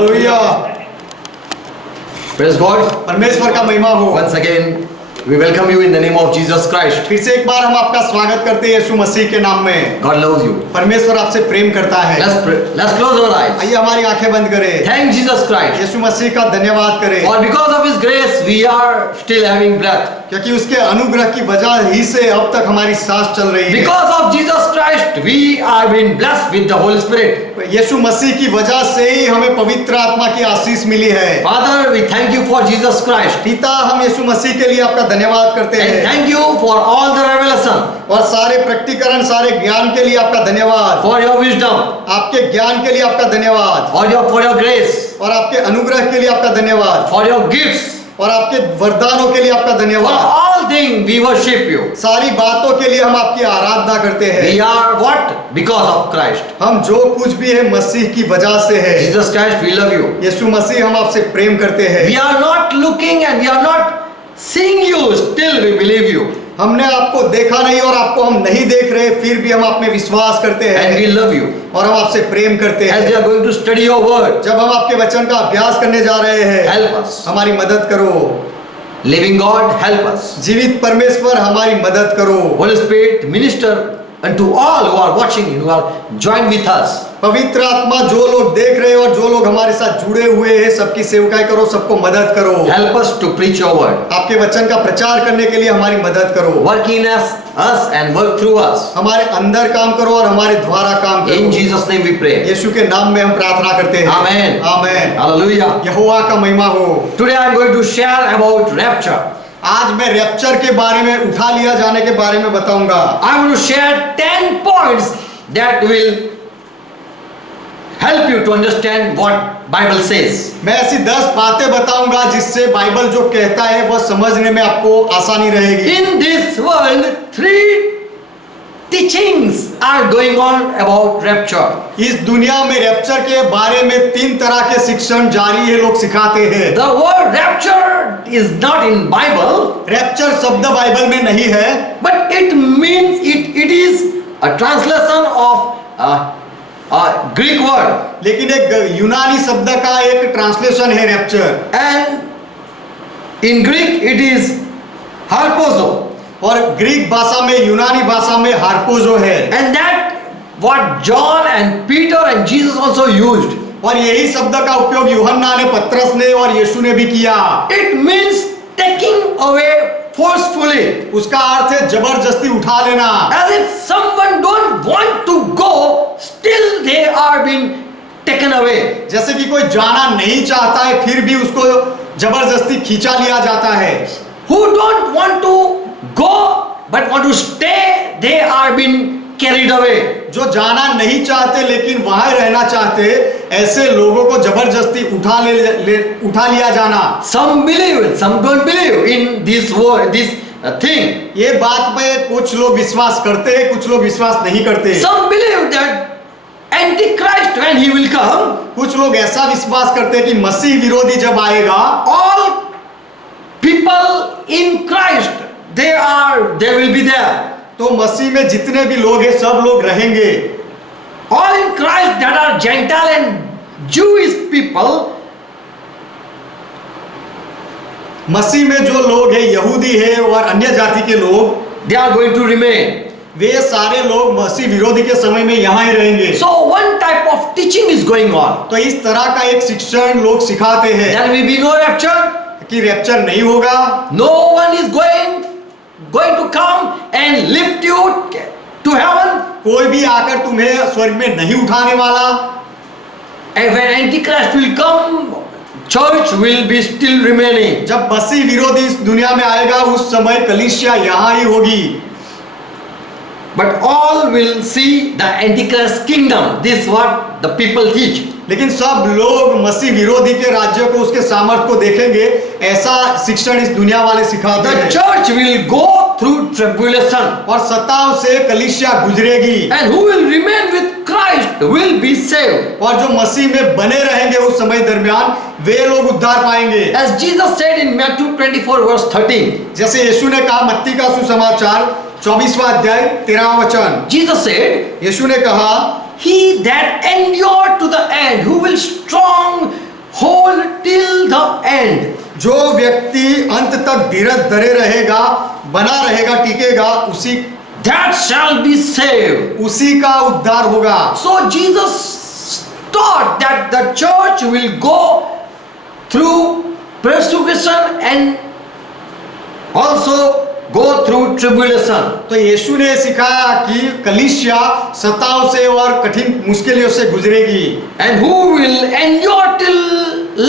Hallelujah. Praise God. परमेश्वर का महिमा हो। Once again, we welcome you in the name of Jesus Christ. फिर से एक बार हम आपका स्वागत करते हैं यीशु मसीह के नाम में। God loves you. परमेश्वर आपसे प्रेम करता है। Let's pray. Let's close our eyes. आइए हमारी आंखें बंद करें। Thank Jesus Christ. यीशु मसीह का धन्यवाद करें। For because of His grace, we are still having breath. क्योंकि उसके अनुग्रह की वजह ही से अब तक हमारी सांस चल रही है। Because of Jesus Christ, we are being blessed with the Holy Spirit. यीशु मसीह की वजह से ही हमें पवित्र आत्मा की आशीष मिली है। Father, we thank you for Jesus Christ. पिता, हम यीशु मसीह के लिए आपका धन्यवाद करते And हैं। thank you for all the revelation. और सारे प्रकटीकरण, सारे ज्ञान के लिए आपका धन्यवाद। For your wisdom. आपके ज्ञान के लिए आपका धन्यवाद। For your grace. और आपके अनुग्रह के लिए आपका धन्यवाद। For your gifts. और आपके वरदानों के लिए आपका For धन्यवाद। all things, we worship you. सारी बातों के लिए हम आपकी आराधना करते हैं। We are what? Because of Christ. हम जो कुछ भी है मसीह की वजह से है। Jesus Christ, we love you. यीशु मसीह, हम आपसे प्रेम करते हैं। We are not looking and we are not seeing you, still we believe you. हमने आपको देखा नहीं और आपको हम नहीं देख रहे, फिर भी हम आप में विश्वास करते And we हैं love you. और हम आपसे प्रेम करते As we हैं। are going to study your word, जब हम आपके वचन का अभ्यास करने जा रहे हैं, help us. हमारी मदद करो। Living God, help us. जीवित परमेश्वर, हमारी मदद करो। Holy Spirit, minister unto all who are watching and who are joined with us. पवित्र आत्मा, जो लोग देख रहे हैं और जो लोग हमारे साथ जुड़े हुए हैं, सबकी सेवकाई करो, सबको मदद करो। Help us to preach your word. आपके वचन का प्रचार करने के लिए हमारी मदद करो। Work in us and work through us. हमारे अंदर काम करो और हमारे द्वारा काम In करो। Jesus' name we pray. यीशु के नाम में हम प्रार्थना करते हैं। Amen. आमेन। Hallelujah. यहोवा का महिमा हो। Today I am going to share about rapture. आज मैं रैप्चर के बारे में, उठा लिया जाने के बारे में बताऊंगा। I want to share 10 points that will help you to understand what Bible says. मैं ऐसी 10 बातें बताऊंगा जिससे बाइबल जो कहता है वह समझने में आपको आसानी रहेगी। In this world, 3 teachings are going on about rapture. इस दुनिया में रैप्चर के बारे में 3 तरह के शिक्षण जारी है, लोग सिखाते हैं। The word rapture is not in Bible, rapture शब्द बाइबल में नहीं है, but it means it is a translation of a Greek word. लेकिन एक यूनानी शब्द का एक ट्रांसलेशन है rapture. And in Greek it is harpazo. और ग्रीक भाषा में, यूनानी भाषा में हार्पोजो है। And that what John and Peter and Jesus also used. और यही शब्द का उपयोग यूहन्ना ने, पतरस ने और यीशु ने भी किया। It means taking away forcefully. उसका अर्थ है जबरदस्ती उठा लेना। As if someone don't want to go, still they are being taken away. जैसे कि कोई जाना नहीं चाहता है, फिर भी उसको जबरदस्ती खींचा लिया जाता है। Who don't want to go but want to stay, they are being carried away. जो जाना नहीं चाहते लेकिन वहां रहना चाहते, ऐसे लोगों को जबरदस्ती उठा लिया जाना। Some believe, some don't believe in this word, this thing. ये बात पे कुछ लोग विश्वास करते हैं, कुछ लोग विश्वास नहीं करते। Some believe that Antichrist when he will come, कुछ लोग ऐसा विश्वास करते हैं कि मसीह विरोधी जब आएगा, all people in Christ they will be there. तो मसीह में जितने भी लोग हैं सब लोग रहेंगे। All in Christ that are Gentile and Jewish people, मसीह में जो लोग हैं, यहूदी है और अन्य जाति के लोग, they are going to remain. वे सारे लोग मसीह विरोधी के समय में यहाँ ही रहेंगे। So one type of teaching is going on. तो इस तरह का एक शिक्षण लोग सिखाते हैं There will be no rapture. कि रैप्चर नहीं होगा, No one is going to come and lift you to heaven. कोई भी आकर तुम्हें स्वर्ग में नहीं उठाने वाला। And when Antichrist will come, church will be still remaining. जब मसीह विरोधी इस दुनिया में आएगा, उस समय कलीसिया यहाँ ही होगी। But all will see the Antichrist kingdom. This is what the people teach. लेकिन सब लोग मसीह विरोधी के राज्य को, उसके सामर्थ को देखेंगे, ऐसा शिक्षण इस दुनिया वाले सिखाते The हैं। church will go through tribulation. और सताव से कलीसिया गुजरेगी, And who will remain with Christ will be saved. और जो मसीह में बने रहेंगे उस समय दरमियान, वे लोग उद्धार पाएंगे। As Jesus said in Matthew 24 verse 13. जैसे यीशु ने कहा मत्ती का सुसमाचार 24वां अध्याय 13वां वचन, Jesus said, यीशु ने कहा, He that endured to the end, who will strong hold till the end, जो व्यक्ति अंत तक धीरज धरे रहेगा, बना रहेगा, टिकेगा, that shall be saved. उसी का उद्धार होगा। So Jesus taught that the church will go through persecution and also go through tribulation. तो यीशु ने सिखाया कि कलीसिया सताव से और कठिन मुश्किलों से गुजरेगी, And who will endure till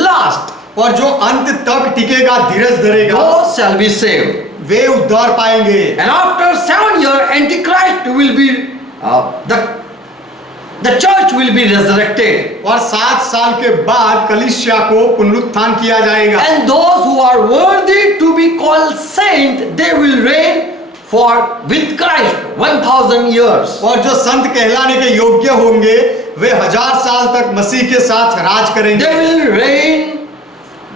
last, और जो अंत तक टिकेगा, धीरज धरेगा, those shall be saved. वे उद्धार पाएंगे। And after 7 years, Antichrist will be the church will be resurrected. और 7 साल के बाद कलीसिया को पुनरुत्थान किया जाएगा। And those who are worthy to be called saint, they will reign for with Christ 1000 years. और जो संत कहलाने के योग्य होंगे, वे 1000 साल तक मसीह के साथ राज करेंगे। They will reign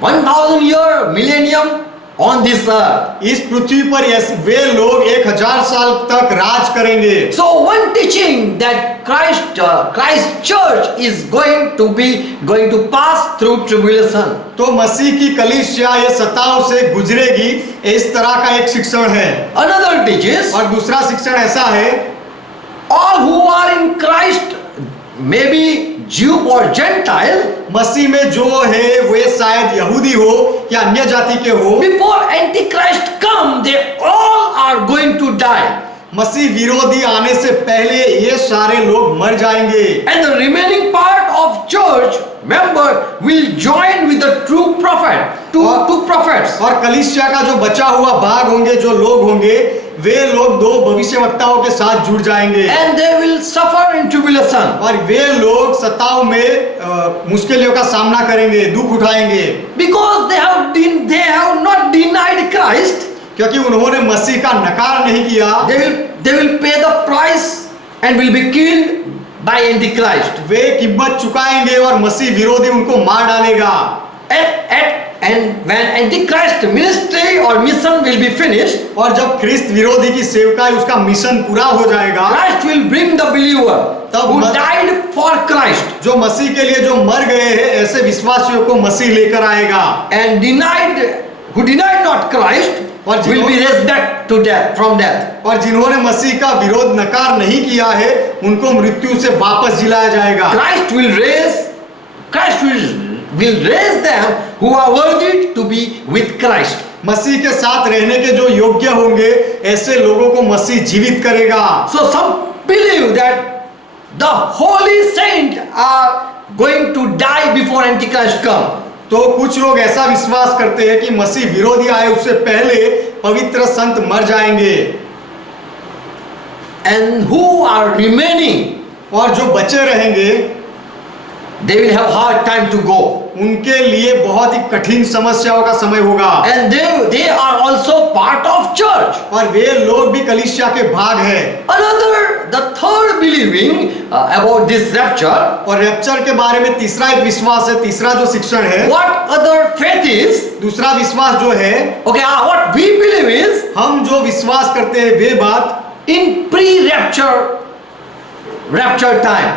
1000 year millennium on this earth. इस पृथ्वी पर वे लोग 1000 साल तक राज करेंगे। So one teaching that Christ church is going to pass through tribulation. तो मसीह की कलीसिया ये सताव से गुजरेगी, इस तरह का एक शिक्षण है। Another teaches और दूसरा शिक्षण ऐसा है, all who are in Christ, maybe Jew or Gentile, मसीह में जो है वे शायद यहूदी हो या अन्य जाति के हो, before Antichrist come, they all are going to die. मसीह विरोधी आने से पहले ये सारे लोग मर जाएंगे। And the remaining part of church member will join with the true prophet, two prophets. और कलीसिया का जो बचा हुआ भाग होंगे, जो लोग होंगे, वे लोग 2 भविष्यवक्ताओं के साथ जुड़ जाएंगे। And they will suffer in tribulation. और वे लोग सताव में मुश्किलों का सामना करेंगे, दुख उठाएंगे, Because they have not denied Christ. क्योंकि उन्होंने मसीह का नकार नहीं किया। They will pay the price and will be killed by Antichrist. वे कीमत चुकाएंगे और मसीह विरोधी उनको मार डालेगा। And when Antichrist ministry or mission will be finished, और जब ख्रिस्त विरोधी की सेवकाई, उसका मिशन पूरा हो जाएगा, Christ will bring the believer who died for Christ जो मसीह के लिए जो मर गए हैं, ऐसे विश्वासियों को मसीह लेकर आएगा। and who denied not Christ will be raised back to death from death. और जिन्होंने मसीह का विरोध नकार नहीं किया है, उनको मृत्यु से वापस जिलाया जाएगा। Christ will raise them who are worthy to be with Christ. मसीह के साथ रहने के जो योग्य होंगे, ऐसे लोगों को मसीह जीवित करेगा। So some believe that the holy saints are going to die before Antichrist come. तो कुछ लोग ऐसा विश्वास करते हैं कि मसीह विरोधी आए उससे पहले पवित्र संत मर जाएंगे। And who are remaining, और जो बचे रहेंगे, they will have hard time to go. उनके लिए बहुत ही कठिन समस्याओं का समय होगा। And they are also part of church. और वे लोग भी कलीसिया के भाग हैं। The third believing about this rapture, और रैप्चर के बारे में तीसरा एक विश्वास है, तीसरा जो शिक्षण है, what other faith is, दूसरा विश्वास जो है, okay, what we believe is, हम जो विश्वास करते हैं वे बात in pre-rapture time,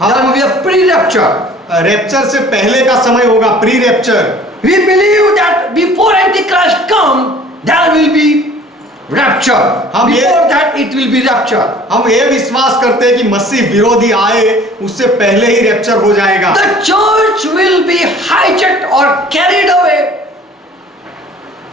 there will be a pre-rapture. Rapture से पहले का समय होगा, pre rapture. We believe that before Antichrist come, there will be rapture. Before that it will be rapture. हम ये विश्वास करते हैं कि मसीह विरोधी आए उससे पहले ही रैप्चर हो जाएगा। The church will be hijacked or carried away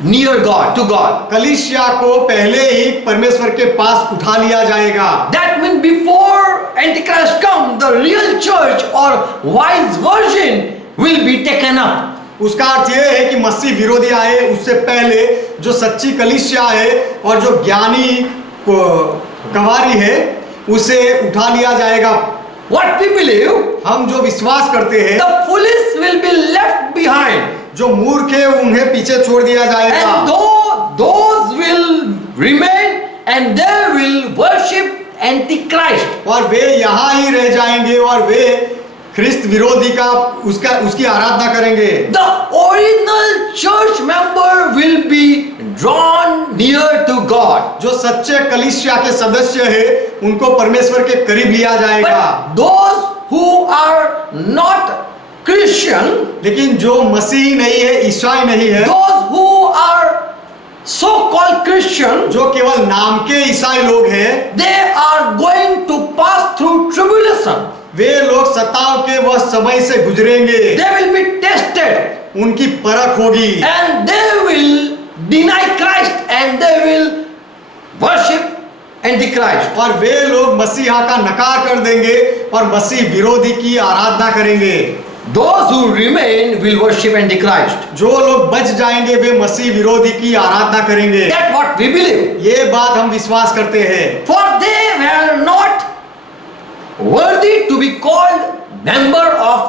near God, to God. कलीसिया को पहले ही परमेश्वर के पास उठा लिया जाएगा। That means before Antichrist come, the real church or wise virgin will be taken up. उसका अर्थ यह है कि मसीह विरोधी आए उससे पहले जो सच्ची कलीसिया है और जो ज्ञानी गवारी है, उसे उठा लिया जाएगा। What we believe, हम जो विश्वास करते हैं, the foolish will be left behind. जो मूर्ख है उन्हें पीछे छोड़ दिया जाएगा। And those will remain and they will worship Antichrist. और वे यहाँ ही रह जाएंगे और वे ख्रिस्त विरोधी का उसकी आराधना करेंगे। The original church member will be drawn near to God. जो सच्चे कलीसिया के सदस्य हैं, उनको परमेश्वर के करीब लिया जाएगा। But those who are not Christian, लेकिन जो मसीही नहीं है, ईसाई नहीं है, those who are so-called Christian, जो केवल नाम के ईसाई लोग हैं, they are going to pass through tribulation. वे लोग सताव के वह समय से गुजरेंगे, They will be tested उनकी परख होगी and they will deny Christ and they will worship Antichrist. और वे लोग मसीहा का नकार कर देंगे और मसीह विरोधी की आराधना करेंगे। Those who remain will worship Antichrist. जो लोग बच जाएंगे वे मसीह विरोधी की आराधना करेंगे। That's what we believe. ये बात हम विश्वास करते हैं, For they were not worthy to be called member of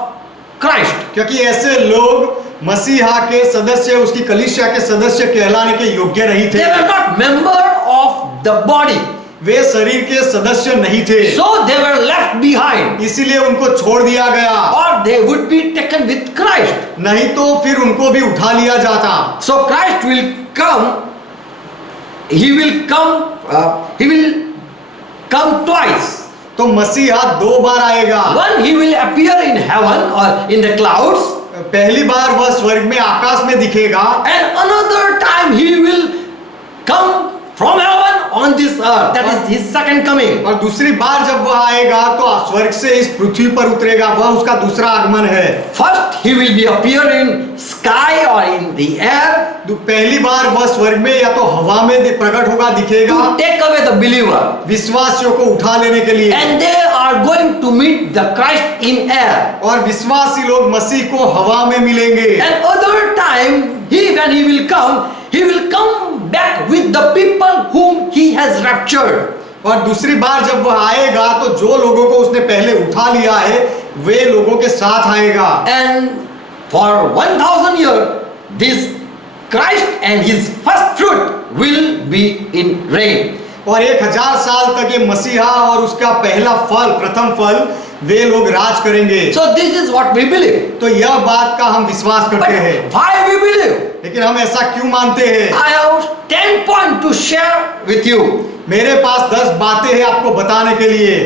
Christ. क्योंकि ऐसे लोग मसीहा के सदस्य, उसकी कलीसिया के सदस्य कहलाने के योग्य नहीं They थे। were not member of the body. वे शरीर के सदस्य नहीं थे, So they were left behind. इसीलिए उनको छोड़ दिया गया, Or they would be taken with Christ. नहीं तो फिर उनको भी उठा लिया जाता। So Christ will come. He will come twice. तो मसीहा दो बार आएगा। One, he will appear in heaven or in the clouds, पहली बार वह स्वर्ग में आकाश में दिखेगा, and another time he will come from heaven on this earth. That is his second coming. और दूसरी बार जब वह आएगा तो स्वर्ग से इस पृथ्वी पर उतरेगा, वह उसका दूसरा आगमन है। First, he will be appear in sky or in the air तो पहली बार वह स्वर्ग में या तो हवा में प्रकट होगा, दिखेगा, to take away the believer, विश्वासियों को उठा लेने के लिए, and they are going to meet the Christ in air. और विश्वासी लोग मसीह को हवा में मिलेंगे। And other time, when he will come back with the people whom he has raptured. और दूसरी बार जब वह आएगा तो जो लोगों को उसने पहले उठा लिया है वे लोगों के साथ आएगा। And for 1000 years, this Christ and his first fruit will be in reign. और 1000 साल तक ये मसीहा और उसका पहला फल, प्रथम फल, वे लोग राज करेंगे। So this is what we believe. तो यह बात का हम विश्वास But करते हैं। why we believe? लेकिन हम ऐसा क्यों मानते हैं? I have 10 points to share with you. मेरे पास 10 बातें हैं आपको बताने के लिए।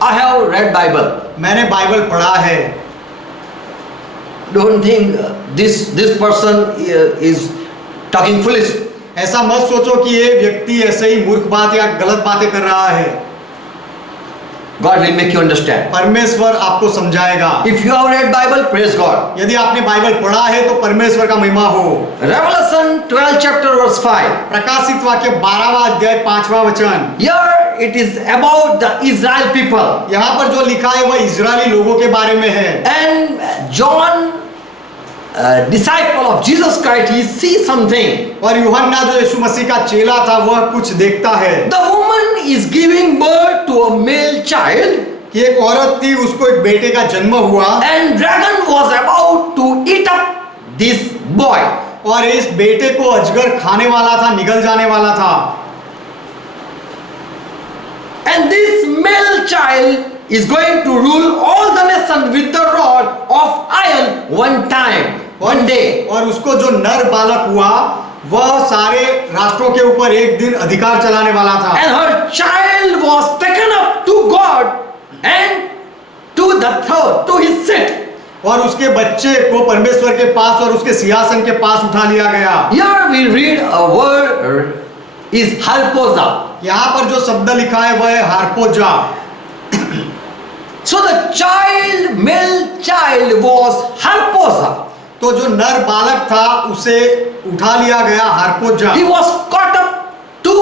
I have read Bible. मैंने बाइबल पढ़ा है। Don't think this person is talking foolish. ऐसा मत सोचो कि ये व्यक्ति ऐसे ही मूर्ख बात या गलत बातें कर रहा है। God will make you understand. परमेश्वर आपको समझाएगा। If you have read Bible, praise God. यदि आपने बाइबल पढ़ा है तो परमेश्वर का महिमा हो। Revelation 12 chapter verse 5. प्रकाशित वाक्य 12वां अध्याय 5वां वचन। Here it is about the Israel people. यहाँ पर जो लिखा है वह इजरायली लोगों के बारे में है। And John, disciple of Jesus Christ, he sees something. और यूहन्ना जो यीशु मसीह का चेला था वह कुछ देखता है The woman is giving birth to a male child, कि एक औरत थी, उसको एक बेटे का जन्म हुआ and dragon was about to eat up this boy. और इस बेटे को अजगर खाने वाला था, निगल जाने वाला था। And this male child is going to rule all the nation with the rod of iron one time, one day. और उसको जो नर बालक हुआ वह सारे राष्ट्रों के ऊपर एक दिन अधिकार चलाने वाला था। And her child was taken up to God and to the throne, to his seat. और उसके बच्चे को परमेश्वर के पास और उसके सिंहासन के पास उठा लिया गया। Here we read a word is harpoza. यहाँ पर जो शब्द लिखा है वह है हारपोजा। So the child, male child was harpoza. तो जो नर बालक था उसे उठा लिया गया हारपोजा। He was caught up to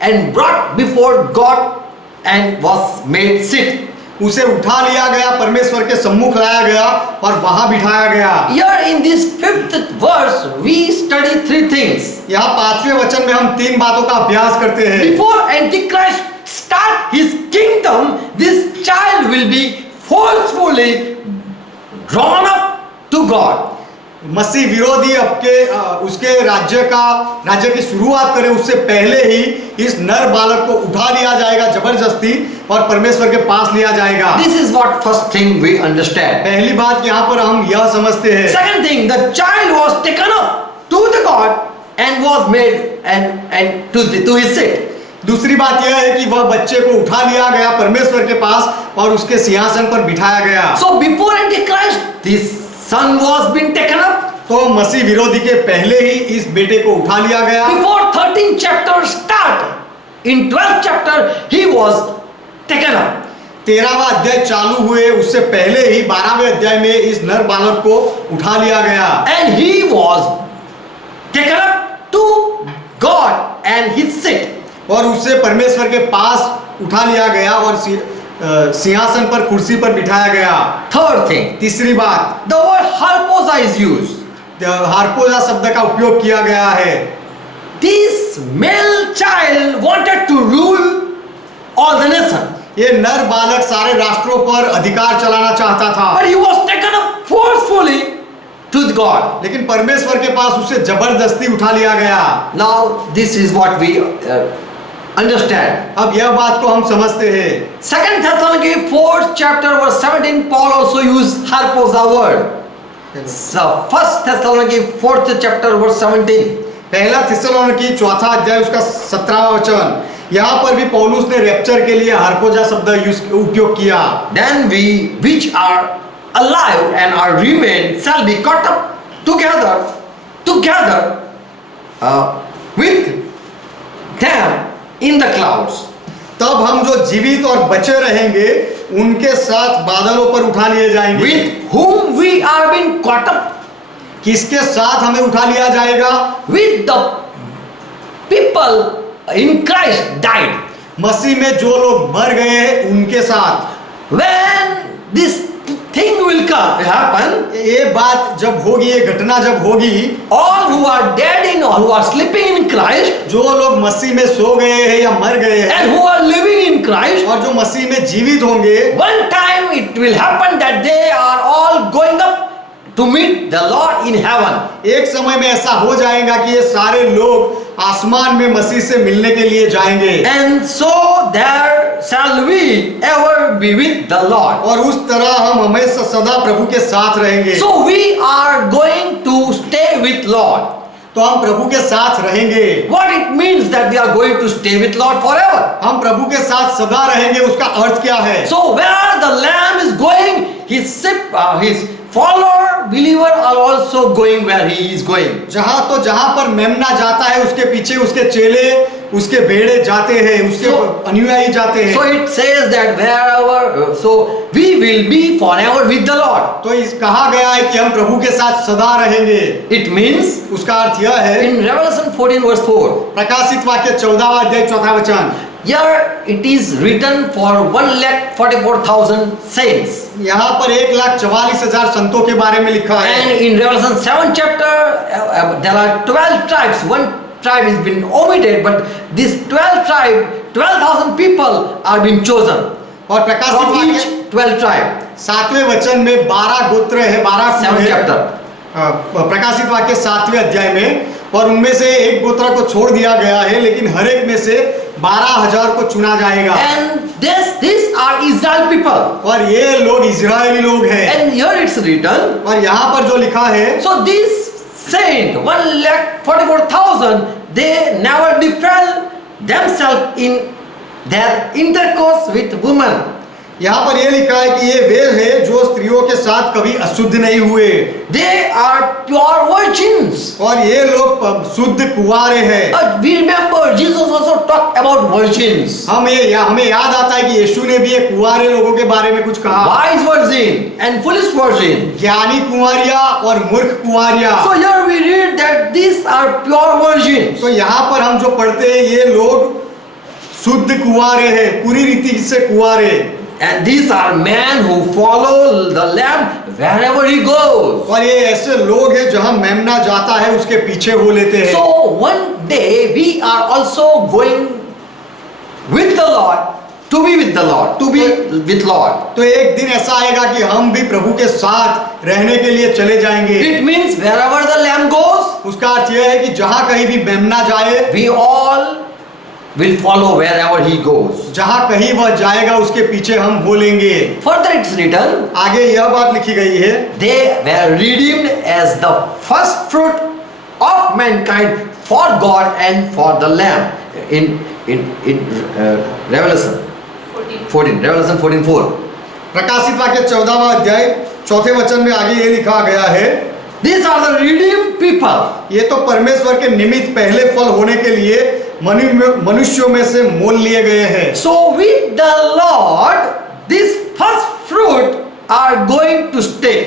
and brought before God and was made sit. उसे उठा लिया गया, परमेश्वर के सम्मुख लाया गया और वहां बिठाया गया। Here in this 5th verse we study 3 things. यहाँ 5वें वचन में हम 3 बातों का अभ्यास करते हैं। Before Antichrist start his kingdom, this child will be forcefully drawn up to God. मसीह विरोधी उसके राज्य की शुरुआत करे उससे पहले ही इस नर बालक को उठा लिया जाएगा जबरदस्ती और परमेश्वर के पास लिया जाएगा। This is what first thing we understand. पहली बात यहाँ पर हम यह समझते हैं। Second thing, the child was taken up to the God and was made and to his seat. दूसरी बात यह है कि वह बच्चे को उठा लिया गया परमेश्वर के पास और उसके सिंहासन पर बिठाया गया। So before Antichrist, this son was being taken up. तो मसीह विरोधी के पहले ही इस बेटे को उठा लिया गया। Before 13th chapter start, in 12th chapter he was taken up. 13वां अध्याय चालू हुए उससे पहले ही 12वें अध्याय में इस नर बालक को उठा लिया गया। And he was taken up to God and his seat. और उससे परमेश्वर के पास उठा लिया गया और सिंहासन पर कुर्सी पर बिठाया गया। Third thing, तीसरी बात, the word harposa is used. हारपोजा शब्द का उपयोग किया गया है। This male child wanted to rule all the nation. ये नर बालक सारे राष्ट्रों पर अधिकार चलाना चाहता था, But he was taken up forcefully to God. लेकिन परमेश्वर के पास उसे जबरदस्ती उठा लिया गया। Now this is what we understand. अब यह बात को हम समझते हैं। 2 Thessalonians 4th chapter verse 17, Paul also used harposa word. So 1 Thessalonians 4th chapter verse 17. पहला थिस्सलुनीकी चौथा अध्याय उसका 17वां वचन, यहाँ पर भी पौलुस ने रैप्चर के लिए हारपोजा शब्द उपयोग किया। Then we which are alive and are remain shall be caught up together with them in the clouds. तब हम जो जीवित और बचे रहेंगे उनके साथ बादलों पर उठा लिए जाएंगे। With whom we are being caught up, किसके साथ हमें उठा लिया जाएगा? with the people in Christ died. मसीह में जो लोग मर गए हैं उनके साथ। When this thing will come happen, ये बात जब होगी, ये घटना जब होगी, all who are dead in or who are sleeping in Christ जो लोग मसीह में सो गए हैं या मर गए हैं and who are living in Christ, और जो मसीह में जीवित होंगे, one time it will happen that they are all going up to meet the Lord in heaven. एक समय में ऐसा हो जाएगा कि ये सारे लोग आसमान में मसीह से मिलने के लिए जाएंगे। And so there shall we ever be with the Lord. और उस तरह हम हमेशा सदा प्रभु के साथ रहेंगे। So we are going to stay with Lord. तो हम प्रभु के साथ रहेंगे। What it means that we are going to stay with Lord forever. हम प्रभु के साथ सदा रहेंगे, उसका अर्थ क्या है? So where the Lamb is going, his sheep, his follower believer are also going where he is going. जहां पर मेमना जाता है उसके पीछे उसके चेले, उसके भेड़े जाते हैं, उसके अनुयायी जाते हैं। So it says that wherever, so we will be forever with the Lord. तो इस कहा गया है कि हम प्रभु के साथ सदा रहेंगे। It means उसका अर्थ यह है, in Revelation 14 verse 4, प्रकाशित वाक्य 14वां अध्याय 4था वचन, here it is written for 1,44,000 saints. यहाँ पर 1,44,000 संतों के बारे में लिखा है। And in Revelation 7 chapter, there are 12 tribes. One tribe has been omitted, but this 12,000 people are being chosen और प्रकाशित from each वाक्य 12 tribe. 7वें वचन में 12 गोत्र है, 12 कुल 7 है। chapter. प्रकाशित वाक्य 7वें अध्याय में, और उनमें से एक गोत्र को छोड़ दिया गया है, लेकिन हर एक में से 12,000 को चुना जाएगा। And these are Israel people. और ये लोग इजरायली लोग हैं। And here it's written, और यहाँ पर जो लिखा है, so these saints, 1,44,000, they never defile themselves in their intercourse with women. यहाँ पर ये लिखा है कि ये वे हैं जो स्त्रियों के साथ कभी अशुद्ध नहीं हुए। They are pure virgins. और ये लोग शुद्ध कुंवारे हैं। But we remember Jesus also talked about virgins. हमें याद आता है कि यीशु ने भी ये कुंवारे लोगों के बारे में कुछ कहा। Wise virgin and foolish virgin. ज्ञानी कुंवारिया और मूर्ख Kunwariya. So here we read that these are pure virgins. तो यहाँ पर हम जो पढ़ते हैं ये लोग शुद्ध कुंवारे हैं, पूरी रीति से कुंवारे। And these are men who follow the Lamb wherever he goes. और ये ऐसे लोग हैं जहाँ मेमना जाता है उसके पीछे हो लेते हैं। So one day we are also going with the Lord, to be with the Lord, to be with Lord. तो एक दिन ऐसा आएगा कि हम भी प्रभु के साथ रहने के लिए चले जाएंगे। It means wherever the Lamb goes, उसका अर्थ यह है कि जहाँ कहीं भी मेमना जाए, we all will follow wherever he goes. जहाँ कहीं वह जाएगा उसके पीछे हम हो लेंगे। Further it's written, आगे यह बात लिखी गई है, they were redeemed as the first fruit of mankind for God and for the Lamb. In in Revelation 14, Revelation 14:4. प्रकाशित वाक्य 14वां अध्याय 4थे वचन में आगे ये लिखा गया है, These are the redeemed people. ये तो परमेश्वर के निमित्त पहले फल होने के लिए मनुष्यों में से मोल लिए गए हैं। So with the Lord, these first fruit are going to stay.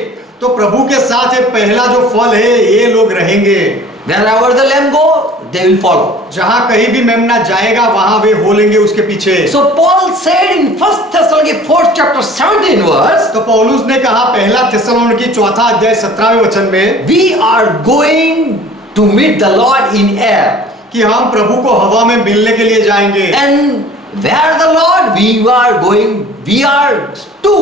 तो प्रभु के साथ ये पहला जो फल है ये लोग रहेंगे। Wherever the lamb go, they will follow. जहां कहीं भी मेमना जाएगा वहां वे हो लेंगे उसके पीछे। So Paul said in 1 Thessalonians 4 chapter 17 verse, तो पौलुस ने कहा पहला थिस्सलुनीकी 4 अध्याय 17वें वचन में we are going to meet the Lord in air. कि हम प्रभु को हवा में मिलने के लिए जाएंगे। And where the Lord, we are to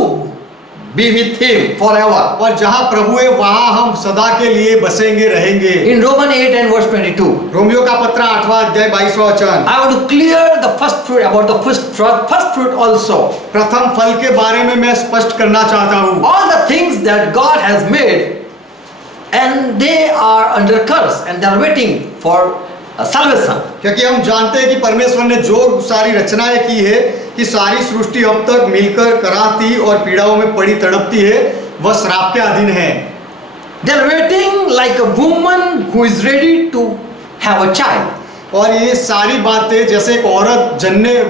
be with him forever. और जहां प्रभु है वहां हम सदा के लिए बसेंगे रहेंगे। In Romans 8 and verse 22, Romeo का पत्र 8वां अध्याय 22वां वचन। I want to clear the first fruit about the first fruit also. प्रथम फल के बारे में मैं स्पष्ट करना चाहता हूँ। All the things that God has made, and they are under curse and they are waiting for salvation. क्योंकि हम जानते हैं कि परमेश्वर ने जो सारी रचनाएं की है कि सारी सृष्टि अब तक मिलकर कराहती और पीड़ाओं में पड़ी तड़पती है, वह श्राप के अधीन है। They are waiting like a woman who is ready to have a child. और ये सारी बातें जैसे एक औरत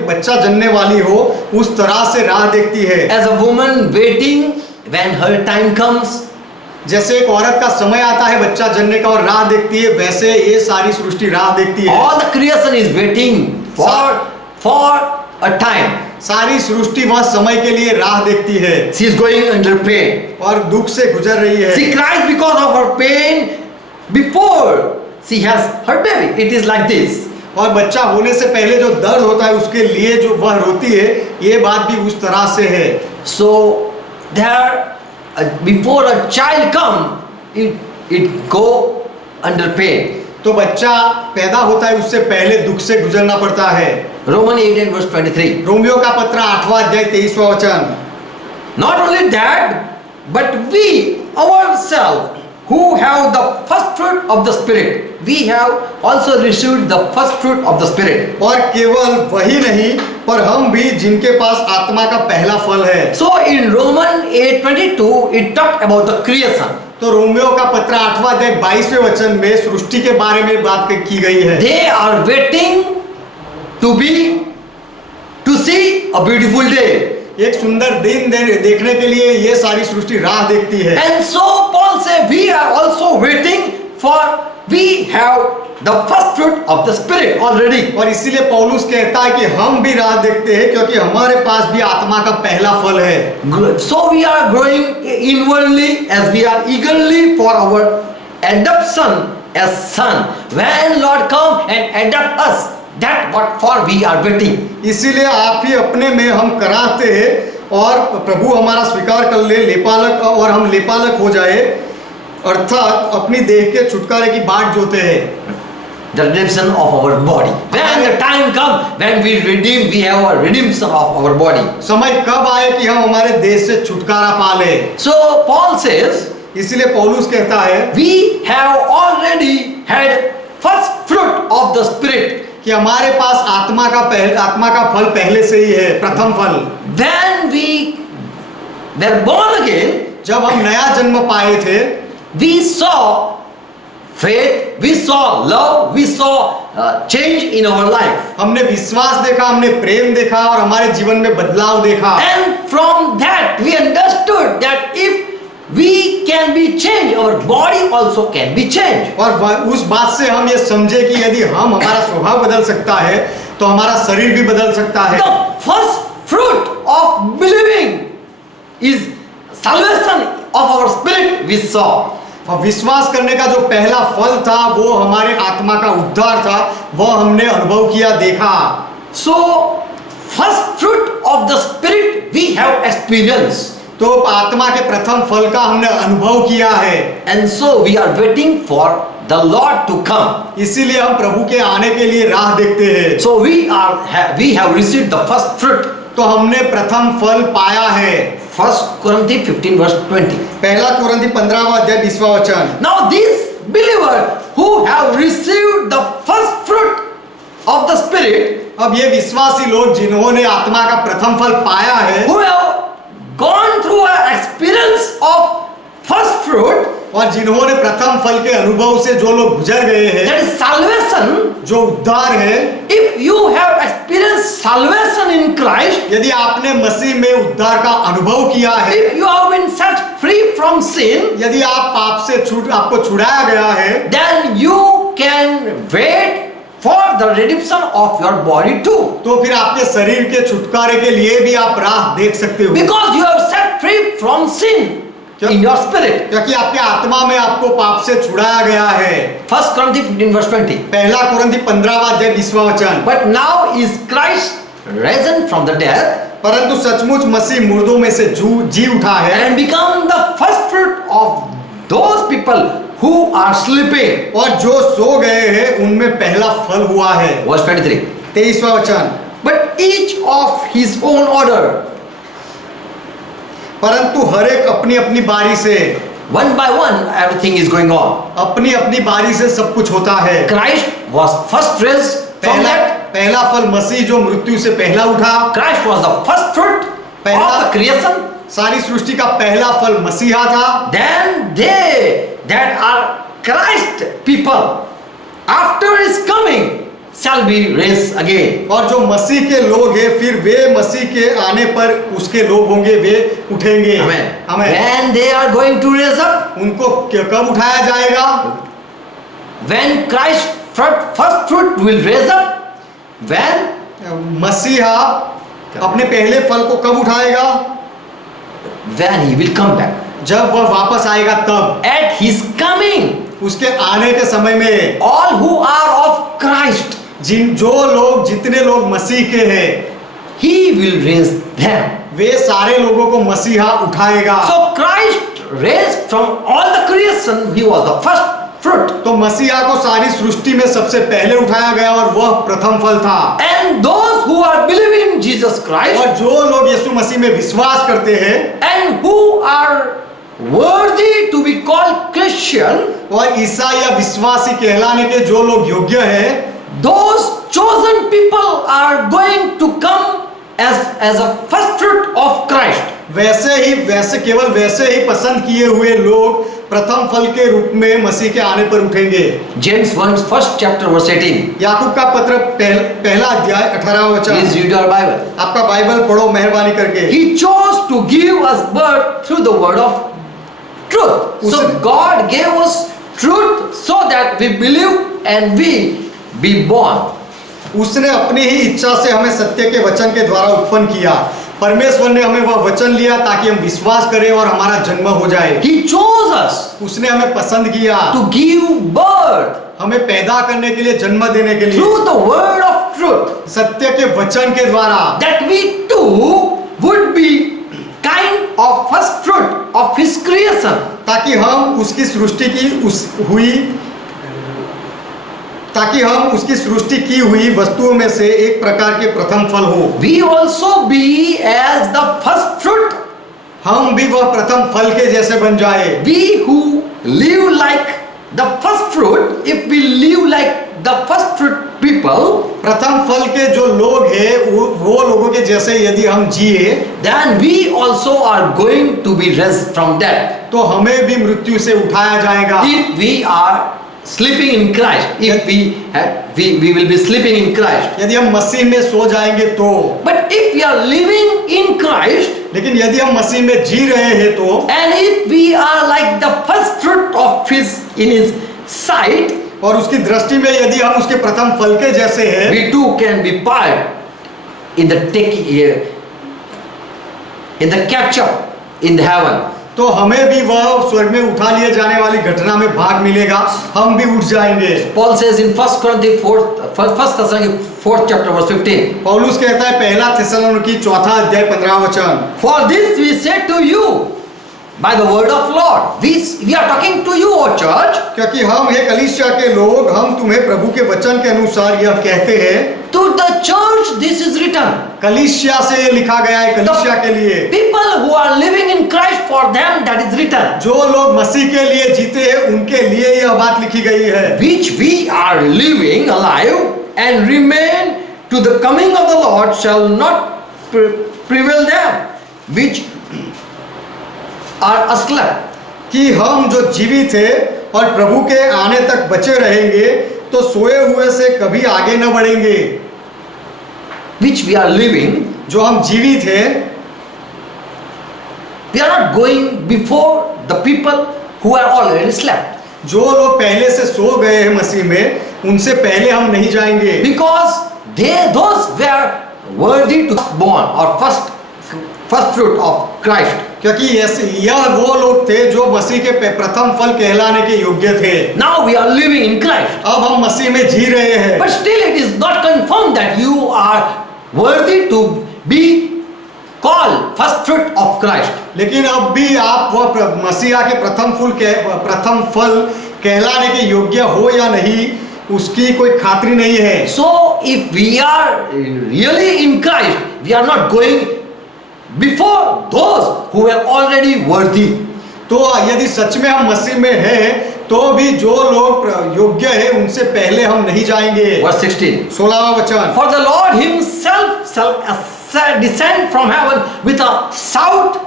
बच्चा जनने वाली हो उस तरह से राह देखती है। As a woman waiting when her time comes. जैसे एक औरत का समय आता है बच्चा जनने का और राह देखती है, वैसे ये सारी सृष्टि राह देखती है। All the creation is waiting for a time. सारी सृष्टि वह समय के लिए राह देखती है। She is going under pain. और दुख से गुजर रही है। She cries because of her pain before she has her baby. It is like this. और बच्चा होने से पहले जो दर्द होता है उसके लिए जो वह रोती है, ये बात भी उस तरह से है। So there, before a child come, it go under pain. तो बच्चा पैदा होता है उससे पहले दुख से गुजरना पड़ता है। Romans 8 and verse 23. रोमियो का पत्र 8वां अध्याय 23वां वचन। Not only that, but we ourselves who have the first fruit of the Spirit, we have also received the first fruit of the Spirit. और केवल वही नहीं पर हम भी जिनके पास आत्मा का पहला फल है। So in Romans 8:22 it talked about the creation. तो रोमियो का पत्र 8वां अध्याय 22वें वचन में सृष्टि के बारे में बात की गई है। They are waiting to see a beautiful day. एक सुंदर दिन देखने के लिए ये सारी सृष्टि राह देखती है। And so Paul said we are also waiting for, we have the first fruit of the Spirit already. और इसीलिए पौलुस कहता है कि हम भी राह देखते हैं क्योंकि हमारे पास भी आत्मा का पहला फल है। So we are growing inwardly as we are eagerly for our adoption as son. When Lord come and adopt us, that what for we are waiting. इसीलिए आप ही अपने में हम कराहते हैं और प्रभु हमारा स्वीकार कर ले लेपालक और हम लेपालक हो जाए, अर्थात अपनी देह के छुटकारे की बाट जोते हैं। The redemption of our body. When the time comes, when we redeem, we have a redemption of our body. समय कब आए कि हम हमारे देह से छुटकारा पा ले। So Paul says, इसीलिए पौलुस कहता है we have already had first fruit of the Spirit. कि हमारे पास आत्मा का फल पहले से ही है, प्रथम फल। When we were born again, जब हम नया जन्म पाए थे, we saw faith, we saw love, we saw change in our life. हमने विश्वास देखा, हमने प्रेम देखा और हमारे जीवन में बदलाव देखा। And from that we understood that if we can be changed, our body also can be changed. और उस बात से हम ये समझे कि यदि हमारा स्वभाव बदल सकता है तो हमारा शरीर भी बदल सकता है। The first fruit of believing is salvation of our spirit, we saw. और विश्वास करने का जो पहला फल था वो हमारे आत्मा का उद्धार था, वह हमने अनुभव किया, देखा। So first fruit of the spirit we have experienced. तो आत्मा के प्रथम फल का हमने अनुभव किया है। And so we are waiting for the Lord to come. इसीलिए हम प्रभु के आने के लिए राह देखते हैं। So we have received the first fruit. तो हमने प्रथम फल पाया है। 1 Corinthians 15 verse 20. पहला कुरिन्थी 15वां अध्याय 20वां वचन। Now these believers who have received the first fruit of the Spirit, अब ये विश्वासी लोग जिन्होंने आत्मा का प्रथम फल पाया है who have gone through an experience of first fruit, और जिन्होंने प्रथम फल के अनुभव से जो लोग गुजर गए हैं, that is salvation. जो उद्धार है, If you have experienced salvation in Christ, यदि आपने मसीह में उद्धार का अनुभव किया है, if you have been set free from sin, यदि आप पाप से आपको छुड़ाया गया है, then you can wait for the redemption of your body too. तो फिर आपके शरीर के छुटकारे के लिए भी आप राह देख सकते हो, Because you have set free from sin in your spirit. क्योंकि आपके आत्मा में आपको पाप से छुड़ाया गया है। 1 Corinthians 15 verse 20. पहला कुरिन्थी 15वां अध्याय 20वां वचन। But now is Christ risen from the dead परंतु सचमुच मसीह मुर्दों में से जी उठा है and become the first fruit of those people who are sleeping. और जो सो गए हैं उनमें पहला फल हुआ है। Verse 23. 23वां वचन। But each of his own order, परंतु हर एक अपनी अपनी बारी से, one by one, everything is going on. अपनी अपनी बारी से सब कुछ होता है। Christ was first raised from that. पहला फल मसीह जो मृत्यु से पहला उठा, Christ was the first fruit of the creation. सारी सृष्टि का पहला फल मसीहा था। Then they that are Christ people after his coming shall be raised again. और जो मसीह के लोग हैं फिर वे मसीह के आने पर उसके लोग होंगे, वे उठेंगे। Amen. आमीन। When they are going to raise up, उनको कब उठाया जाएगा? when Christ first fruit will raise up, when मसीहा अपने पहले फल को कब उठाएगा? when he will come back. जब वह वापस आएगा तब। At his coming, उसके आने के समय में all who are of Christ, जितने लोग मसीह के हैं, he will raise them. वे सारे लोगों को मसीहा उठाएगा। So Christ raised from all the creation, he was the first fruit. तो मसीहा को सारी सृष्टि में सबसे पहले उठाया गया और वह प्रथम फल था। And those who are believing in Jesus Christ, और जो लोग यीशु मसीह में विश्वास करते हैं and who are worthy to be called Christian, और ईसाई या विश्वासी कहलाने के जो लोग योग्य हैं, those chosen people are going to come as a first fruit of Christ. केवल वैसे ही पसंद किए हुए लोग प्रथम फल के रूप में मसीह के आने पर उठेंगे। James 1 first chapter verse 18. याकूब का पत्र पहला अध्याय 18वां वचन। Please read your Bible. आपका बाइबल पढ़ो मेहरबानी करके। He chose to give us birth through the word of truth. So God gave us truth so that we believe and we be born. उसने अपनी ही इच्छा से हमें सत्य के वचन के द्वारा उत्पन्न किया। परमेश्वर ने हमें वह वचन लिया ताकि हम विश्वास करें और हमारा जन्म हो जाए। He chose us उसने हमें पसंद किया to give birth हमें पैदा करने के लिए, जन्म देने के लिए, through the word of truth, सत्य के वचन के द्वारा, that we too would be kind of first fruit of his creation. ताकि हम उसकी सृष्टि की हुई वस्तुओं में से एक प्रकार के प्रथम फल हो। We also be as the first fruit. हम भी वह प्रथम फल के जैसे बन जाए। We who live like the first fruit, if we live like the first fruit people, प्रथम फल के जो लोग हैं वो लोगों के जैसे यदि हम जिए, then we also are going to be raised from death. तो हमें भी मृत्यु से उठाया जाएगा। If we are sleeping in Christ, if we will be sleeping in Christ. यदि हम मसीह में सो जाएंगे तो। But if we are living in Christ, लेकिन यदि हम मसीह में जी रहे हैं तो, and if we are like the first fruit of his in his sight, और उसकी दृष्टि में यदि हम उसके प्रथम फल के जैसे हैं, we too can be part in the capture in the heaven. तो हमें भी वह स्वर्ग में उठा लिए जाने वाली घटना में भाग मिलेगा, हम भी उठ जाएंगे। Paul says in 1 Corinthians 4th chapter verse 15. पौलुस कहता है पहला थिस्सलुनीकी 4 अध्याय 15 वचन, For this we say to you by the word of Lord. We are talking to you, O church. क्योंकि हम हे कलीसिया के लोग, हम तुम्हें प्रभु के वचन के अनुसार यह कहते हैं। To the church this is written. कलीसिया से ये लिखा गया है, कलीसिया के लिए। People who are living in Christ, for them that is written. जो लोग मसीह के लिए जीते हैं उनके लिए यह बात लिखी गई है। Which we are living alive and remain to the coming of the Lord shall not prevail them which are asleep. कि हम जो जीवित है और प्रभु के आने तक बचे रहेंगे तो सोए हुए से कभी आगे न बढ़ेंगे। Which we are living, जो हम जीवित हैं, we are not going before the people who are already slept. जो लोग पहले से सो गए हैं मसीह में, उनसे पहले हम नहीं जाएंगे। Because those were worthy to be born or first fruit of Christ. क्योंकि यह वो लोग थे जो मसीह के प्रथम फल कहलाने के योग्य थे। Now we are living in Christ. अब हम मसीह में जी रहे हैं। But still it is not confirmed that you are worthy to be called first fruit of Christ. लेकिन अब भी आप वह मसीहा के प्रथम फल कहलाने के योग्य हो या नहीं, उसकी कोई खातरी नहीं है। So if we are really in Christ, we are not going before those who are already worthy. तो यदि सच में हम मसीह में हैं तो भी जो लोग योग्य है उनसे पहले हम नहीं जाएंगे। Verse 16. 16वां वचन। For the Lord himself shall descend from heaven with a shout,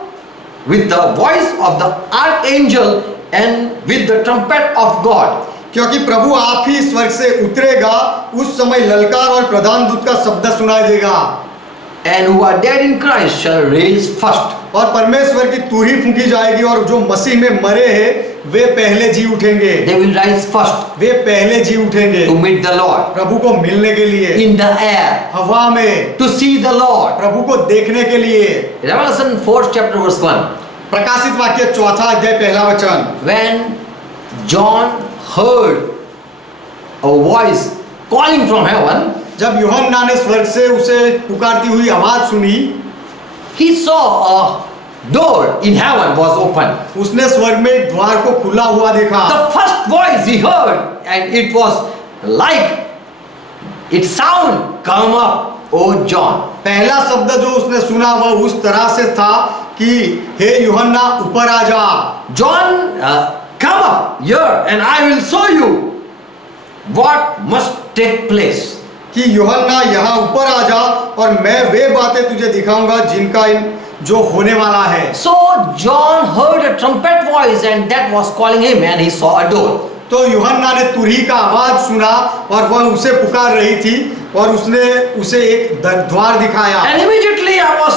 with the voice of the archangel and with the trumpet of God. क्योंकि प्रभु आप ही स्वर्ग से उतरेगा, उस समय ललकार और प्रधान दूत का शब्द सुनाई देगा। And who are dead in Christ shall raise first. और परमेश्वर की तुरही फूंकी जाएगी और जो मसीह में मरे हैं वे पहले जी उठेंगे। They will rise first वे पहले जी उठेंगे to meet the Lord प्रभु को मिलने के लिए, in the air, हवा में, to see the Lord. प्रभु को देखने के लिए। Revelation 4th chapter verse 1. प्रकाशित वाक्य 4 अध्याय 1 वचन। When John heard a voice calling from heaven, जब यूहन्ना ने स्वर्ग से उसे पुकारती हुई आवाज सुनी, he saw a door in heaven was open. उसने स्वर्ग में एक द्वार को खुला हुआ देखा। The first voice he heard, and it was like its sound, come up, O John. पहला शब्द जो उसने सुना वह उस तरह से था कि हे यूहन्ना ऊपर आ जा। John, come up here and I will show you what must take place. कि यूहन्ना यहाँ ऊपर आ जा और मैं वे बातें तुझे दिखाऊंगा जिनका जो होने वाला है। So John heard a trumpet voice and that was calling him and he saw a door. तो यूहन्ना ने तुरही का आवाज सुना और वह उसे पुकार रही थी और उसने उसे एक द्वार दिखाया। And immediately I was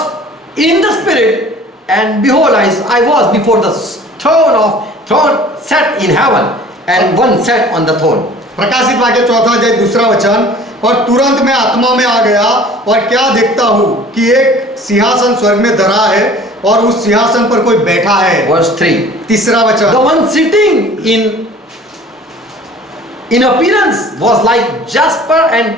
in the spirit and behold I was before the throne set in heaven and one sat on the throne. प्रकाशित वाक्य 4 अध्याय 2 वचन। और तुरंत मैं आत्मा में आ गया और क्या देखता हूँ कि एक सिंहासन स्वर्ग में धरा है और उस सिंहासन पर कोई बैठा है। Verse 3. 3 वचन। The one sitting in appearance was like jasper and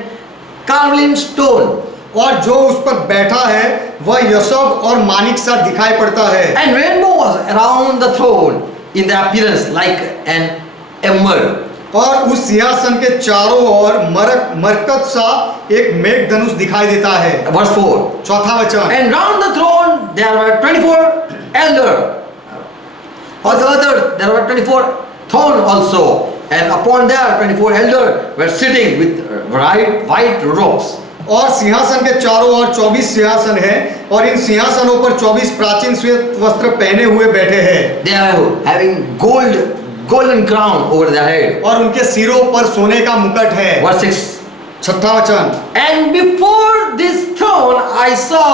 carnelian stone. और जो उस पर बैठा है वह यशब और मानिक सा दिखाई पड़ता है। And rainbow was around the throne in the appearance like an emerald. और उस सिंहासन के चारों ओर मरकत सा एक मेघधनुष दिखाई देता है। Verse 4. 4 वचन। And round the throne there were 24 elders. On the other there were 24 thrones also, and upon there 24 elders were sitting with white robes. और सिंहासन के चारों ओर 24 सिंहासन हैं और इन सिंहासनों पर 24 प्राचीन श्वेत वस्त्र पहने हुए बैठे हैं। They are having golden crown over their head. और उनके सिरों पर सोने का मुकुट है। Verse 6. 6 वचन। And before this throne I saw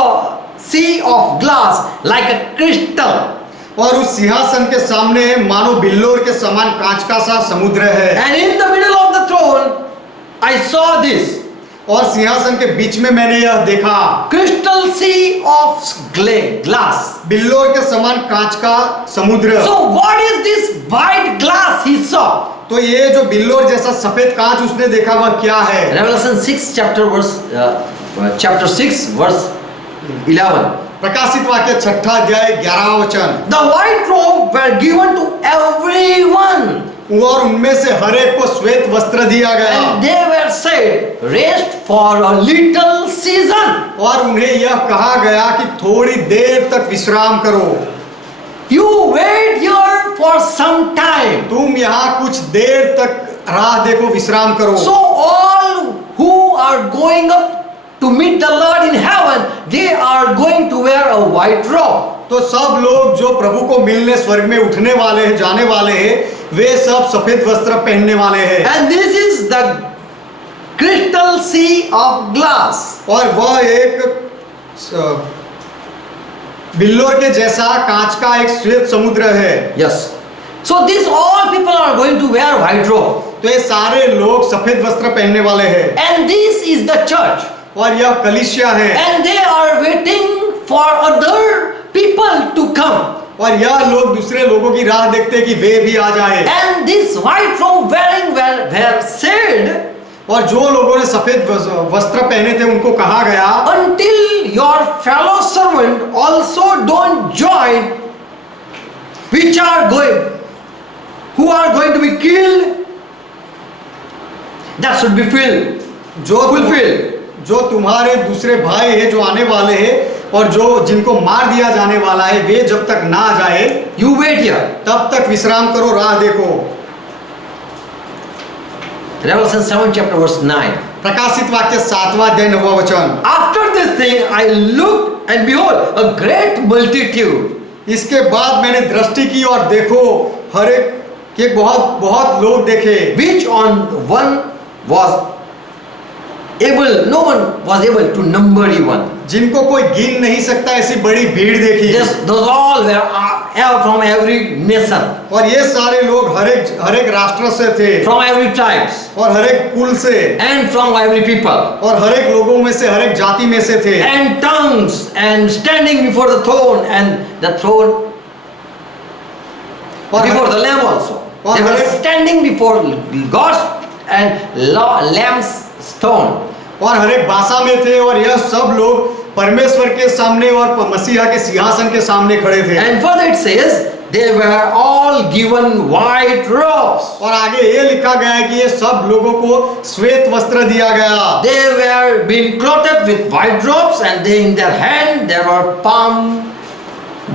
sea of glass like a crystal. और उस सिंहासन के सामने मानो बिल्लोर के समान कांच का सा समुद्र है। And in the middle of the throne I saw this. और सिंहासन के बीच में मैंने यह देखा। Crystal sea of glass. बिल्लोर के समान कांच का समुद्र। So what is this white glass he saw? तो ये जो बिल्लोर जैसा सफेद कांच उसने देखा वह क्या है? Revelation 6 chapter 6 verse 11. प्रकाशित वाक्य 6 अध्याय 11 वचन। The white robe were given to everyone. और उनमें से हर एक को श्वेत वस्त्र दिया गया। And they were said, rest for a little season. और उन्हें यह कहा गया कि थोड़ी देर तक विश्राम करो। You wait here for some time. तुम यहाँ कुछ देर तक राह देखो, विश्राम करो। So all who are going up to meet the Lord in heaven, they are going to wear a white robe. तो सब लोग जो प्रभु को मिलने स्वर्ग में उठने वाले हैं, जाने वाले हैं, वे सब सफेद वस्त्र पहनने वाले हैं। And this is the crystal sea of glass. और वह एक बिल्लोर के जैसा कांच का एक श्वेत समुद्र है। Yes. So these all people are going to wear white robe. तो ये सारे लोग सफेद वस्त्र पहनने वाले हैं। And this is the church. और यह कलीसिया है। And they are waiting for other people to come. और यह लोग दूसरे लोगों की राह देखते हैं कि वे भी आ जाए। And this white robe wearing were said, और जो लोगों ने सफेद वस्त्र पहने थे उनको कहा गया, until your fellow servant also don't join, which are going, who are going to be killed, that should be filled, fulfilled. जो तुम्हारे दूसरे भाई हैं जो आने वाले हैं और जो जिनको मार दिया जाने वाला है, वे जब तक ना आ जाए, You wait here. तब तक विश्राम करो, राह देखो। Revelation 7 chapter verse 9. प्रकाशित वाक्य 7वां अध्याय 9वां वचन। After this thing I looked and behold a great multitude. इसके बाद मैंने दृष्टि की और देखो हर एक के बहुत बहुत लोग देखे, Which on one was able, no one was able to number even. जिनको कोई गिन नहीं सकता, ऐसी बड़ी भीड़ देखी। Those all were from every nation, और ये सारे लोग हर एक राष्ट्र से थे, from every tribes, और हर एक कुल से, and from every people, और हर एक लोगों में से, हर एक जाति में से थे, and tongues, and standing before the throne, and the throne before the Lamb also. They were standing before God's and Lamb's stone. और हर एक भाषा में थे, और यह सब लोग परमेश्वर के सामने और मसीहा के सिंहासन के सामने खड़े थे। And further it says they were all given white robes. और आगे ये लिखा गया है कि ये सब लोगों को श्वेत वस्त्र दिया गया। They were being clothed with white robes, and they in their hand there were palm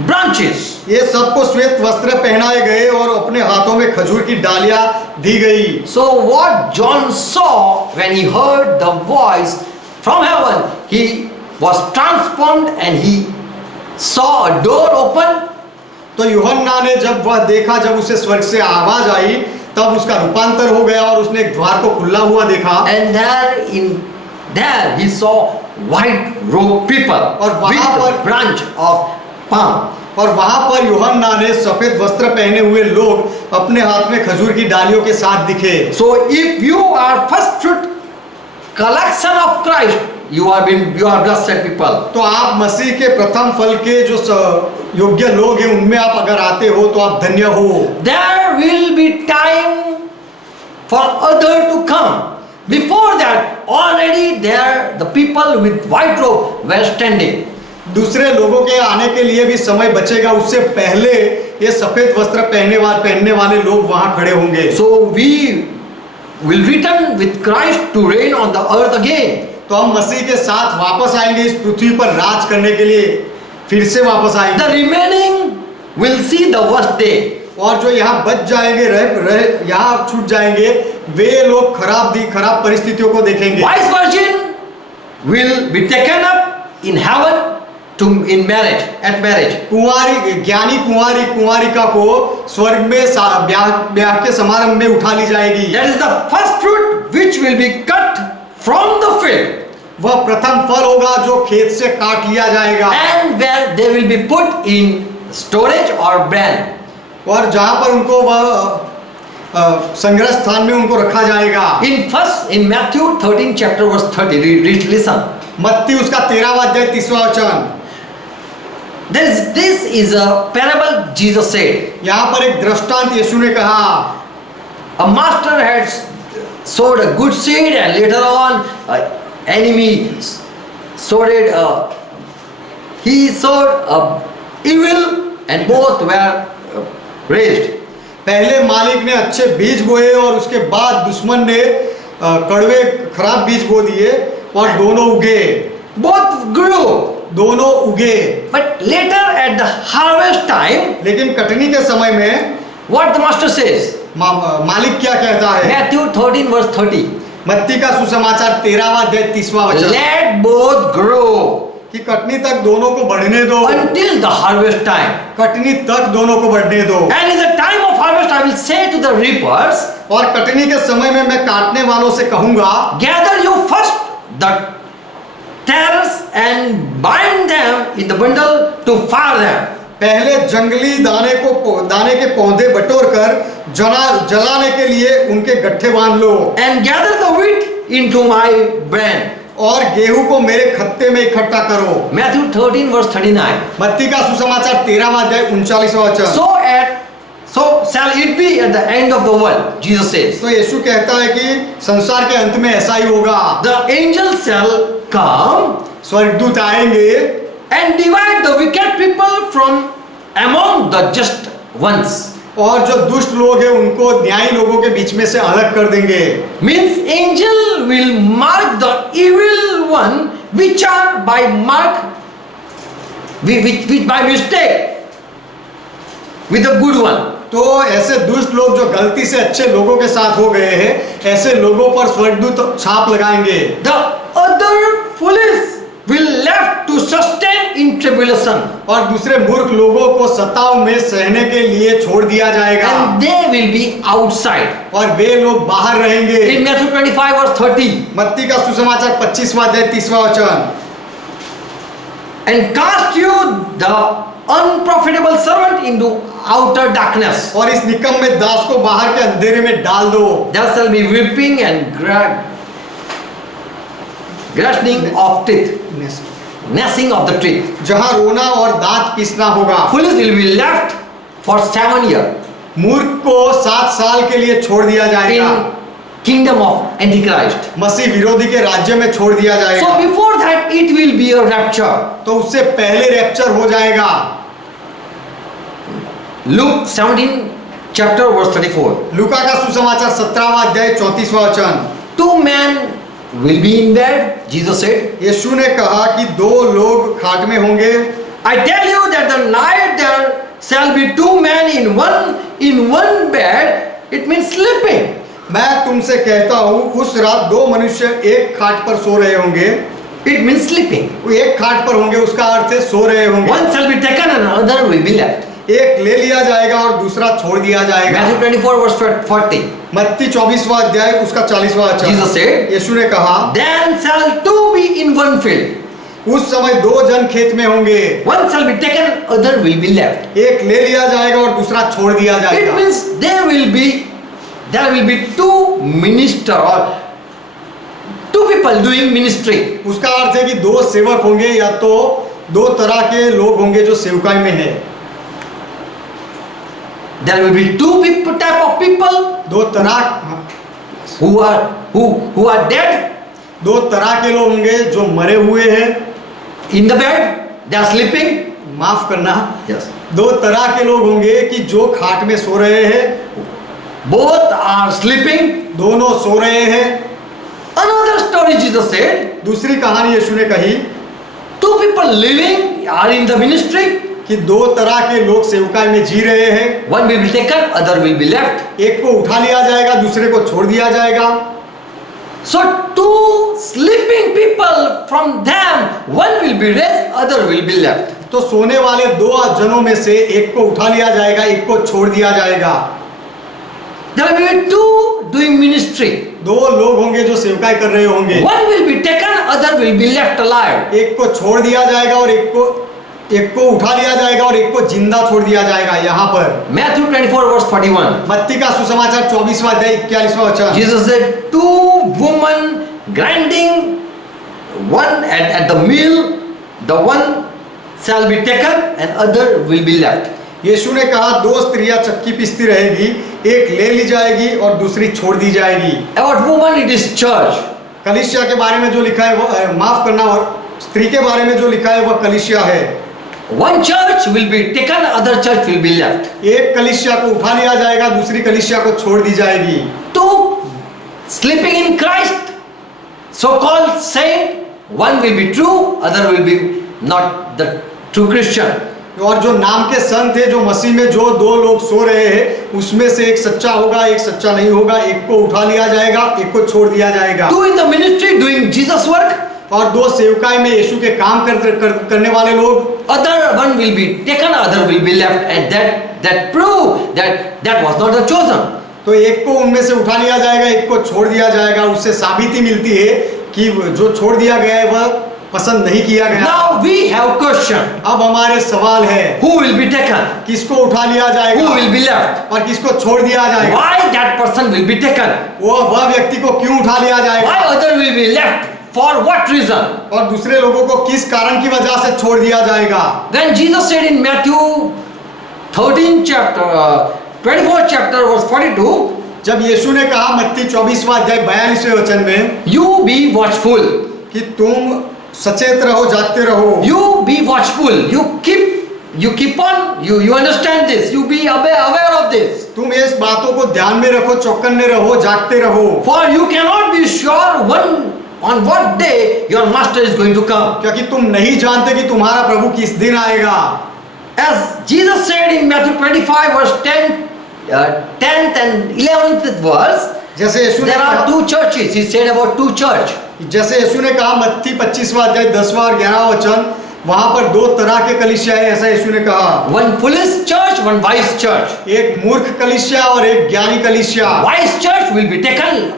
branches. ये सबको श्वेत वस्त्र पहनाए गए और अपने हाथों में खजूर की डालियां दी गई। So what John saw when he heard the voice from heaven, he was transformed and he saw a door open. तो यूहन्ना ने जब वह देखा, जब उसे स्वर्ग से आवाज आई, तब उसका रूपांतर हो गया और उसने एक द्वार को खुला हुआ देखा। And there he saw white robed people और वहाँ with पर a branch of palm. और वहां पर यूहन्ना ने सफेद वस्त्र पहने हुए लोग अपने हाथ में खजूर की डालियों के साथ दिखे। So if you are first fruit collection of Christ, you are blessed people. तो आप मसीह के प्रथम फल के जो योग्य लोग हैं उनमें आप अगर आते हो तो आप धन्य हो। There will be time for other to come. Before that, already there the people with white robe were standing. दूसरे लोगों के आने के लिए भी समय बचेगा, उससे पहले ये सफेद वस्त्र पहनने वाले लोग वहां खड़े होंगे। So we will return with Christ to reign on the earth again. तो हम मसीह के साथ वापस आएंगे इस पृथ्वी पर राज करने के लिए, फिर से वापस आएंगे। The remaining will see the worst day. और जो यहाँ बच जाएंगे, यहाँ छूट जाएंगे, वे लोग खराब परिस्थितियों को देखेंगे। Wise virgin will be taken up in heaven in marriage, at marriage. ज्ञानी कुंवारिका को स्वर्ग में ब्याह के समारंभ में उठा ली जाएगी। That is the first fruit which will be cut from the field. वह प्रथम फल होगा जो खेत से काट लिया जाएगा। And where they will be put in storage or brand. और जहां पर उनको वह संग्रह स्थान में उनको रखा जाएगा। In Matthew 13 chapter verse 30, listen. मत्ती उसका 13वां अध्याय 30वां वचन। This is a parable Jesus said. यहाँ पर एक दृष्टांत यीशु ने कहा, A master had sowed a good seed, and later on enemy sowed it. He sowed evil, and both were raised. पहले मालिक ने अच्छे बीज बोए और उसके बाद दुश्मन ने कड़वे खराब बीज बो दिए और दोनों उगे। Both grew. दोनों उगे। But later at the harvest time, लेकिन कटनी के समय में what the master says? मालिक क्या कहता है? Matthew 13 verse 30. मत्ती का सुसमाचार 13वां अध्याय 30वां वचन, Let both grow कि कटनी तक दोनों को बढ़ने दो, until the harvest time. Katni तक दोनों को बढ़ने दो। And in the time of harvest, I will say to the reapers, और कटनी के समय में मैं काटने वालों से कहूंगा, gather you first the tares and bind them in the bundle to fire them. पहले जंगली दाने के पौधे बटोर कर जलाने के लिए उनके गट्ठे बांध लो, And gather the wheat into my barn. और गेहूं को मेरे खत्ते में इकट्ठा करो। Matthew 13 verse 39. मत्ती का सुसमाचार 13वां अध्याय 39वां वचन। So shall it be at the end of the world, Jesus says. तो यीशु कहता है कि संसार के अंत में ऐसा ही होगा। The angels shall come स्वर्गदूत आएंगे and divide the wicked people from among the just ones. और जो दुष्ट लोग हैं उनको न्यायी लोगों के बीच में से अलग कर देंगे। Means angel will mark the evil one which are by which by mistake with the good one. तो ऐसे दुष्ट लोग जो गलती से अच्छे लोगों के साथ हो गए हैं, ऐसे लोगों पर स्वर्गदूत छाप लगाएंगे। The other foolish will left to sustain in tribulation. और दूसरे मूर्ख लोगों को सताव में सहने के लिए छोड़ दिया जाएगा, And they will be outside. और वे लोग बाहर रहेंगे। In Matthew 25 verse 30. मत्ती का सुसमाचार 25वां अध्याय 30वां वचन, And cast you the unprofitable servant into outer darkness. और इस निकम में दास को बाहर के अंधेरे में डाल दो। There shall be weeping and gnashing of teeth. Gnashing of the teeth. जहाँ रोना और दांत पीसना होगा। Foolish will be left for 7 years मूर्ख को 7 साल के लिए छोड़ दिया जाएगा, in kingdom of Antichrist. मसीह विरोधी के राज्य में छोड़ दिया So जाएगा। before that it will be a rapture. तो उससे पहले रैप्चर हो जाएगा। Luke 17 chapter verse 34. लूका का सुसमाचार 17वां अध्याय 34वां वचन, 2 men will be in bed, Jesus said. यीशु ने कहा कि 2 लोग खाट में होंगे। I tell you that the night there shall be 2 men in one bed. It means sleeping. मैं तुमसे कहता हूँ उस रात 2 मनुष्य एक खाट पर सो रहे होंगे। It means sleeping. वो एक खाट पर होंगे, उसका अर्थ है सो रहे होंगे। One shall be taken and another will be left. एक ले लिया जाएगा और दूसरा छोड़ दिया जाएगा। Matthew 24 verse 40. मत्ती 24वां अध्याय उसका 40वां वचन, Jesus said, यीशु ने कहा, Then shall 2 be in one field. उस समय 2 जन खेत में होंगे, One shall be taken, other will be left. एक ले लिया जाएगा और दूसरा छोड़ दिया It जाएगा। means there will be 2 minister or 2 people doing ministry. उसका अर्थ है कि 2 सेवक होंगे, या तो 2 तरह के लोग होंगे जो सेवकाई में है। There will be 2 type of people 2 तरह who are dead 2 तरह के लोग होंगे जो मरे हुए हैं, in the bed. They are sleeping. माफ करना, Yes. 2 तरह के लोग होंगे कि जो खाट में सो रहे हैं, Both are sleeping. दोनों सो रहे हैं। Another story Jesus said, दूसरी कहानी यीशु ने कही 2 people living are in the ministry. कि 2 तरह के लोग सेवकाई में जी रहे हैं, One will be taken, other will be left. एक को उठा लिया जाएगा, दूसरे को छोड़ दिया जाएगा। So 2 sleeping people, from them one will be raised, other will be left. तो सोने वाले 2 जनों में से एक को उठा लिया जाएगा, एक को छोड़ दिया जाएगा। There will be 2 doing ministry. 2 लोग होंगे जो सेवकाई कर रहे होंगे, One will be taken, other will be left alive. एक को छोड़ दिया जाएगा और एक को उठा लिया जाएगा और एक को जिंदा छोड़ दिया जाएगा। यहाँ पर Matthew 24 verse 41. मत्ती का सुसमाचार 24वां अध्याय 41वां वचन, Jesus said, 2 women grinding, one at the mill, the one shall be taken and other will be left. यीशु ने कहा 2 स्त्रियां चक्की पीसती रहेगी, एक ले ली जाएगी और दूसरी छोड़ दी जाएगी। About woman it is church. कलीसिया के बारे में जो लिखा है वो माफ करना, और स्त्री के बारे में जो लिखा है वह कलीसिया है। One church will be taken, other church will be left. एक कलीसिया को उठा लिया जाएगा, दूसरी कलीसिया को छोड़ दी जाएगी। 2 sleeping in Christ, so-called saint, one will be true, other will be not the true Christian. और जो नाम के संत थे, जो मसीह में जो दो लोग सो रहे हैं, उसमें से एक सच्चा होगा, एक सच्चा नहीं होगा, एक को उठा लिया जाएगा, एक को छोड़ दिया जाएगा। Two in the ministry doing Jesus work, और दो सेवकाई में यीशु के काम करने वाले लोग, other one will be taken, other will be left, and that prove that was not the chosen. तो एक को उनमें से उठा लिया जाएगा, एक को छोड़ दिया जाएगा। उससे साबिती मिलती है कि जो छोड़ दिया गया है वह पसंद नहीं किया गया। Now we have question. अब हमारे सवाल है, Who will be taken? किसको उठा लिया जाएगा, Who will be left? और किसको छोड़ दिया जाएगा? Why that person will be taken? वह व्यक्ति को क्यों उठा लिया जाएगा, Why other will be left? For what reason? और दूसरे लोगों को किस कारण की वजह से छोड़ दिया जाएगा? When Jesus said in Matthew 13 chapter 24 chapter verse 42, जब यीशु ने कहा मत्ती 24वां अध्याय 42वें वचन में you be watchful. कि तुम सचेत रहो, जागते रहो, You be watchful. You keep on. You understand this. You be aware of this. तुम इस बातों को ध्यान में रखो, चौकन्ने रहो, जागते रहो, For you cannot be sure on what day your master is going to come. क्योंकि तुम नहीं जानते कि तुम्हारा प्रभु किस दिन आएगा। As Jesus said in Matthew 25 verse 10th and 11th verse, जैसे यीशु ने there are two churches. He said about two church. जैसे यीशु ने कहा मत्ती 25वां अध्याय 10वां और 11वां वचन, वहां पर दो तरह के कलीसिया है, ऐसा यीशु ने कहा। One foolish church, one wise church. एक मूर्ख कलीसिया और एक ज्ञानी कलीसिया। Wise church will be taken.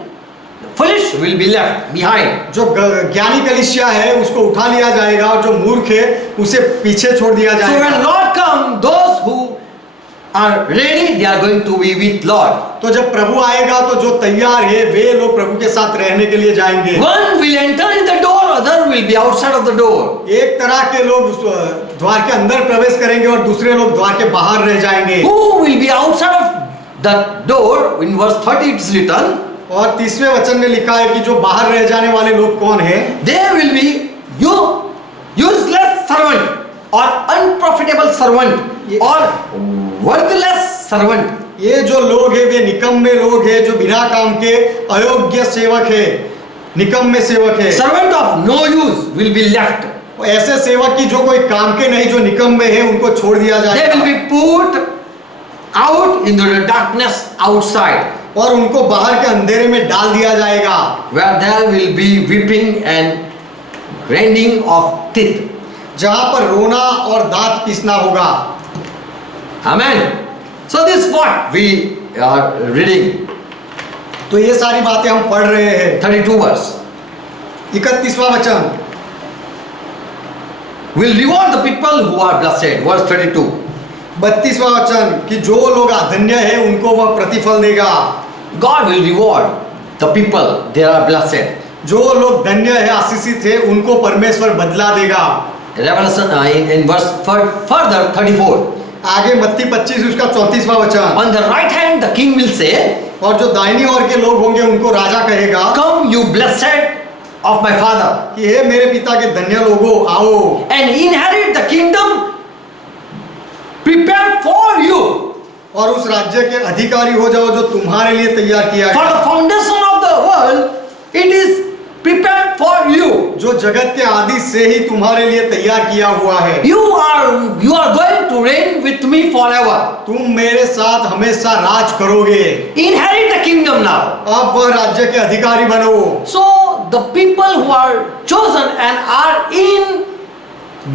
Foolish will be left behind. जो ज्ञानी कलीसिया है उसको उठा लिया जाएगा, और जो मूर्ख है उसे पीछे छोड़ दिया So जाएगा। when Lord come, those who are ready, they are going to be with Lord. तो जब प्रभु आएगा तो जो तैयार है वे लोग प्रभु के साथ रहने के लिए जाएंगे। One will enter in the door, other will be outside of the door. एक तरह के लोग द्वार के अंदर प्रवेश करेंगे और दूसरे लोग द्वार के बाहर रह जाएंगे। Who will be outside of the door? In verse 30 it's written, और 30वें वचन में लिखा है कि जो बाहर रह जाने वाले लोग कौन है? they will be useless servant or unprofitable servant or worthless servant. ये जो लोग हैं वे निकम्मे लोग हैं, जो बिना काम के अयोग्य सेवक है, निकम्मे सेवक है। Servant of no use will be left. ऐसे सेवक की जो कोई काम के नहीं, जो निकम्मे हैं, उनको छोड़ दिया They जाएगा will be put out into the darkness outside, और उनको बाहर के अंधेरे में डाल दिया जाएगा, where there will be weeping and grinding of teeth. जहां पर रोना और दांत पीसना होगा। Amen. So this is what we are reading. तो ये सारी बातें हम पढ़ रहे हैं। 32 verse. 31वां वचन, Will reward the people who are blessed. Verse 32. 32वां वचन कि जो लोग धन्य है उनको वह प्रतिफल देगा। God will reward the people they are blessed. जो लोग धन्य है, आशीषित है, उनको परमेश्वर बदला देगा। Revelation in verse further 34. आगे मत्ती 25 उसका 34वां वचन, On the right hand the king will say, और जो दाहिनी ओर के लोग होंगे उनको राजा कहेगा Come you blessed of my father, कि हे मेरे पिता के धन्य लोगों, आओ and inherit the kingdom prepared for you. और उस राज्य के अधिकारी हो जाओ जो तुम्हारे लिए तैयार किया For गया, the foundation of the world, it is prepared for you. जो जगत के आदि से ही तुम्हारे लिए तैयार किया हुआ है। You are going to reign with me forever. तुम मेरे साथ हमेशा राज करोगे। Inherit the kingdom now. अब वह राज्य के अधिकारी बनो। So the people who are chosen and are in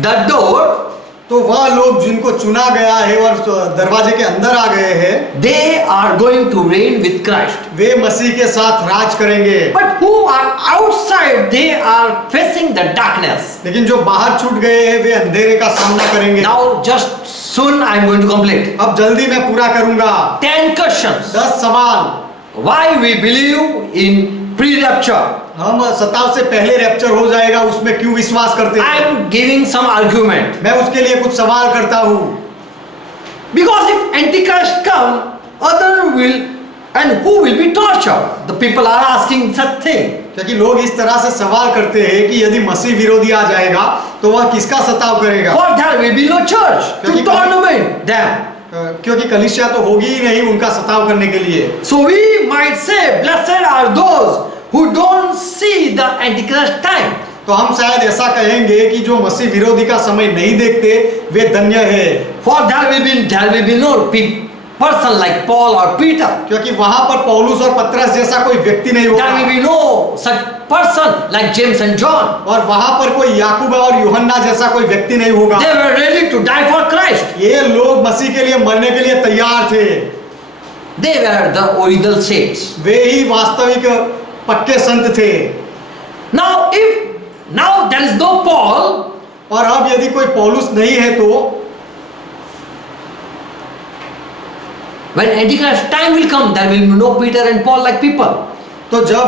the door, तो वह लोग जिनको चुना गया है और दरवाजे के अंदर आ गए हैं, they are going to reign with Christ. वे मसीह के साथ राज करेंगे। But who are outside, they are facing the darkness. लेकिन जो बाहर छूट गए हैं वे अंधेरे का सामना करेंगे। Now just soon I am going to complete. अब जल्दी मैं पूरा करूंगा। 10 questions. 10 सवाल। Why we believe in pre-rapture? हम सताव से पहले रैप्चर हो जाएगा उसमें क्यों विश्वास करते I हैं? am giving some argument. मैं उसके लिए कुछ सवाल करता हूँ। Because if Antichrist come, other will and who will be tortured? The people are asking such thing. क्योंकि लोग इस तरह से सवाल करते हैं कि यदि मसीह विरोधी आ जाएगा तो वह किसका सताव करेगा? For there will be no church to torment them. क्योंकि कलीसिया तो होगी ही नहीं उनका सताव करने के लिए। So we might say, blessed are those who don't see the Antichrist time. तो हम शायद ऐसा कहेंगे कि जो मसीह विरोधी का समय नहीं देखते वे धन्य है, For there will be no person like Paul or Peter. क्योंकि वहां पर पौलुस और पतरस जैसा कोई व्यक्ति नहीं There will होगा, be no such person like James and John. और वहां पर कोई याकूब और यूहन्ना जैसा कोई व्यक्ति नहीं होगा। They were ready to die for Christ. ये लोग मसीह के लिए मरने के लिए तैयार थे, They were the original saints. वे ही वास्तविक पक्के संत थे। Now there is no Paul, और अब यदि कोई पौलुस नहीं है तो when Antichrist time will come, there will be no Peter and Paul like people. तो जब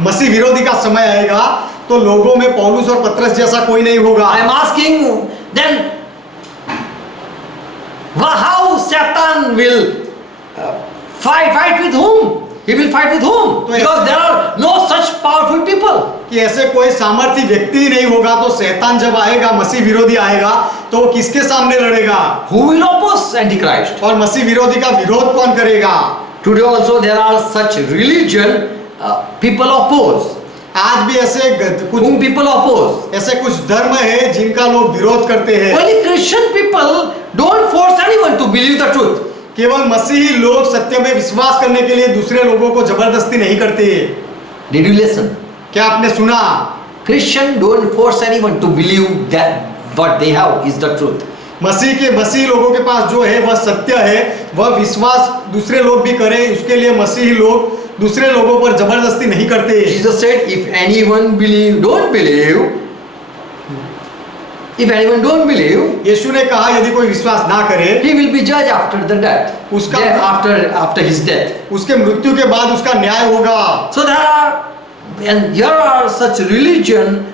मसीह विरोधी का समय आएगा तो लोगों में पौलुस और पतरस जैसा कोई नहीं होगा। I am asking then, how Satan will fight with whom? He will fight with whom? तो Because there are no such powerful people. कि ऐसे कोई सामर्थ्य व्यक्ति ही नहीं होगा, तो शैतान जब आएगा, मसीह विरोधी आएगा, तो वो किसके सामने लड़ेगा? Who will oppose Antichrist? और मसीह विरोधी का विरोध कौन करेगा? Today also there are such religion people oppose. आज भी ऐसे कुछ Whom people oppose? ऐसे कुछ धर्म है जिनका लोग विरोध करते हैं। Only Christian people don't force anyone to believe the truth. केवल मसीही लोग सत्य में विश्वास करने के लिए दूसरे लोगों को जबरदस्ती नहीं करते। Did you listen? क्या आपने सुना? Christian don't force anyone to believe that what they have is the truth. मसीह लोगों के पास जो है वह सत्य है, वह विश्वास दूसरे लोग भी करें, उसके लिए मसीही लोग दूसरे लोगों पर जबरदस्ती नहीं करते। Jesus said, if anyone don't believe, यीशु ने कहा यदि कोई विश्वास ना करे, he will be judged after the death. उसका After his death. उसके मृत्यु के बाद उसका न्याय होगा। So here are such religion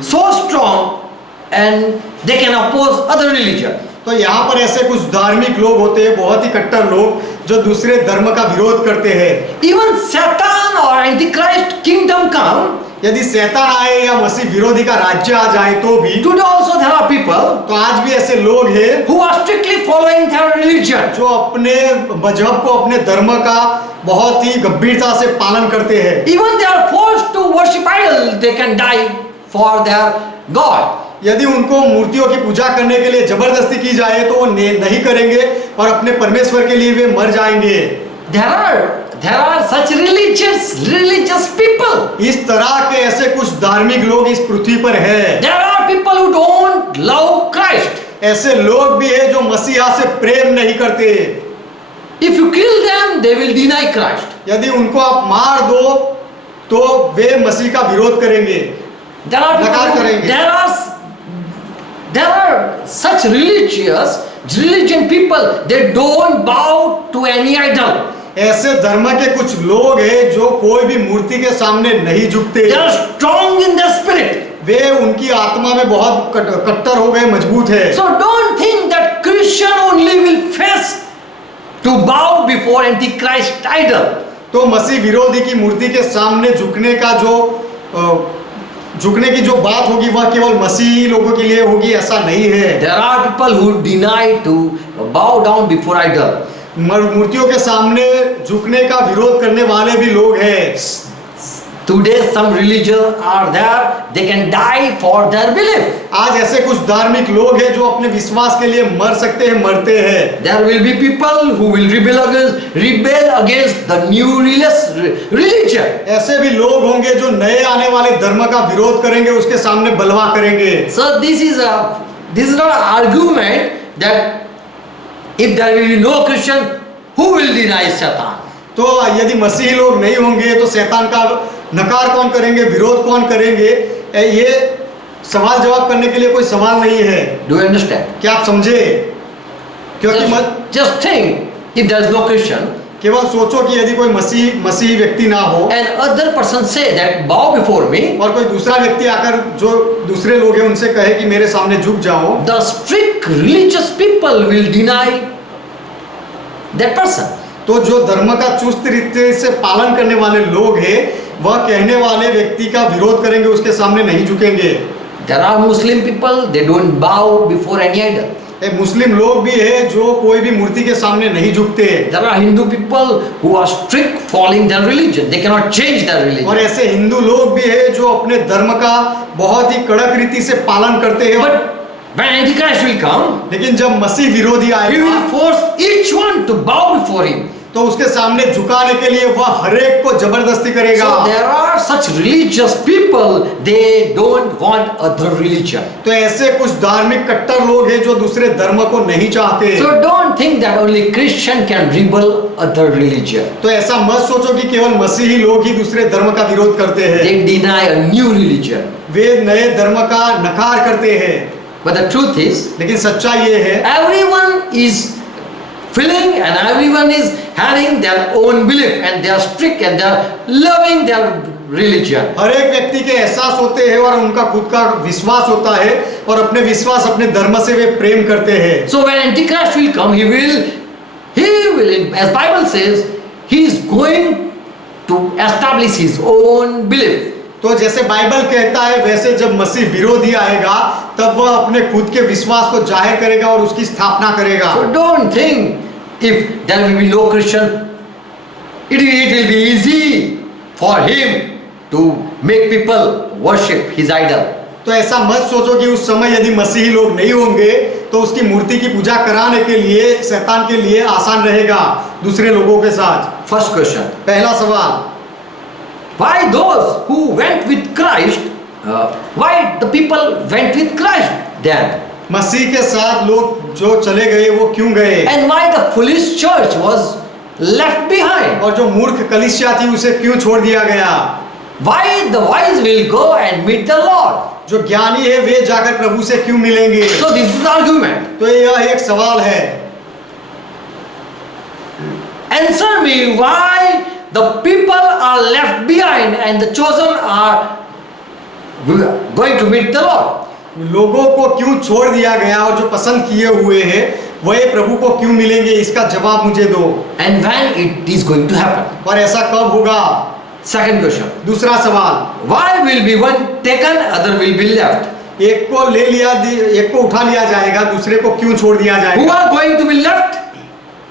so strong and they can oppose other religion. तो यहाँ पर ऐसे कुछ धार्मिक लोग होते हैं, बहुत ही कट्टर लोग, जो दूसरे धर्म का विरोध करते हैं। Even Satan or Antichrist kingdom come, यदि शैतान आए या मसीह विरोधी का राज्य आ जाए तो भी, today also there are people तो आज भी ऐसे लोग हैं who are strictly following their religion. जो अपने मजहब को, अपने धर्म का बहुत ही गंभीरता से पालन करते हैं। Even they are forced to worship idol, they can die for their God. यदि उनको मूर्तियों की पूजा करने के लिए जबरदस्ती की जाए तो वो नहीं करेंगे और अपने परमेश्वर के लिए वे मर जाएंगे। There are such religious people. इस तरह के ऐसे कुछ धार्मिक लोग इस पृथ्वी पर है। There are people who don't love Christ. ऐसे लोग भी है जो मसीहा से प्रेम नहीं करते। If you kill them, they will deny Christ. यदि उनको आप मार दो तो वे मसीह का विरोध करेंगे, नकार करेंगे। There are such religion people, they don't bow to any idol. ऐसे धर्म के कुछ लोग हैं जो कोई भी मूर्ति के सामने नहीं झुकते। They are strong in their spirit. वे उनकी आत्मा में बहुत कट्टर हो गए, मजबूत है। So don't think that Christian only will face to bow before Antichrist idol. तो मसीह विरोधी की मूर्ति के सामने झुकने की जो बात होगी वह केवल मसीही लोगों के लिए होगी, ऐसा नहीं है। There are people who deny to bow down before idol. मूर्तियों के सामने झुकने का विरोध करने वाले भी लोग हैं। Today some religions are there, they can die for their belief. आज ऐसे कुछ धार्मिक लोग हैं जो अपने विश्वास के लिए मर सकते हैं, मरते हैं। There will be people who will rebel against the new religion. ऐसे भी लोग होंगे जो नए आने वाले धर्म का विरोध करेंगे, उसके सामने बलवा करेंगे। So this is not an argument that if there will be no Christian, who will deny Satan? तो यदि मसीही लोग नहीं होंगे तो शैतान का नकार कौन करेंगे, विरोध कौन करेंगे? ये सवाल जवाब करने के लिए कोई सवाल नहीं है। Do you understand? क्या आप समझे? क्योंकि just think, if there is no Christian, केवल सोचो कि यदि कोई मसीही व्यक्ति ना हो and other person say that bow before me, और कोई दूसरा व्यक्ति आकर जो दूसरे लोग हैं उनसे कहे कि मेरे सामने झुक जाओ, the strict religious people will deny that person. तो जो धर्म का चुस्त रीति से पालन करने वाले लोग हैं वह कहने वाले व्यक्ति का विरोध करेंगे, उसके सामने नहीं झुकेंगे। There are Muslim people, they don't bow before any idol. ये मुस्लिम लोग भी है जो कोई भी मूर्ति के सामने नहीं झुकते। There are Hindu people who are strict following their religion. They cannot change their religion. और ऐसे हिंदू लोग भी है जो अपने धर्म का बहुत ही कड़क रीति से पालन करते हैं। But when Antichrist will come, लेकिन जब मसीह विरोधी he आएगा will force each one to bow before him. तो उसके सामने झुकाने के लिए वह हरेक को जबरदस्ती करेगा। So there are such religious people, they don't want other religion. तो ऐसे कुछ धार्मिक कट्टर लोग हैं जो दूसरे धर्म को नहीं चाहते। So don't think that only Christian can rebel other religion. तो ऐसा मत सोचो कि केवल मसीही लोग ही दूसरे धर्म का विरोध करते हैं। They deny a new religion. वे नए धर्म का नकार करते हैं। But the truth is, लेकिन सच्चाई ये है everyone is feeling and everyone is having their own belief and they are strict and they are loving their religion. हर एक व्यक्ति के एहसास होते हैं और उनका खुद का विश्वास होता है और अपने विश्वास अपने धर्म से वे प्रेम करते हैं। So when Antichrist will come, he will, as Bible says, he is going to establish his own belief. तो जैसे बाइबल कहता है वैसे जब मसीह विरोधी आएगा तब वह अपने खुद के विश्वास को जाहिर करेगा और उसकी स्थापना करेगा। So don't think if there will be no Christian, it will be easy for him to make people worship his idol. तो ऐसा मत सोचो कि उस समय यदि मसीही लोग नहीं होंगे तो उसकी मूर्ति की पूजा कराने के लिए शैतान के लिए आसान रहेगा दूसरे लोगों के साथ। First question. पहला सवाल, Why those who went with Christ, why the people went with Christ then? मसीह के साथ लोग जो चले गए वो क्यों गए? And why the foolish church was left behind? और जो मूर्ख कलीसिया थी उसे क्यों छोड़ दिया गया? Why the wise will go and meet the Lord? जो ज्ञानी है वे जाकर प्रभु से क्यों मिलेंगे? So this is the argument. तो यह एक सवाल है। Answer me why the people are left behind and the chosen are going to meet the Lord. लोगों को क्यों छोड़ दिया गया और जो पसंद किए हुए हैं वह प्रभु को क्यों मिलेंगे, इसका जवाब मुझे दो। And when it is going to happen? और ऐसा कब होगा? Second question. दूसरा सवाल, Why will be one taken, other will be left? एक को ले लिया, एक को उठा लिया जाएगा, दूसरे को क्यों छोड़ दिया Who जाएगा? are going to be left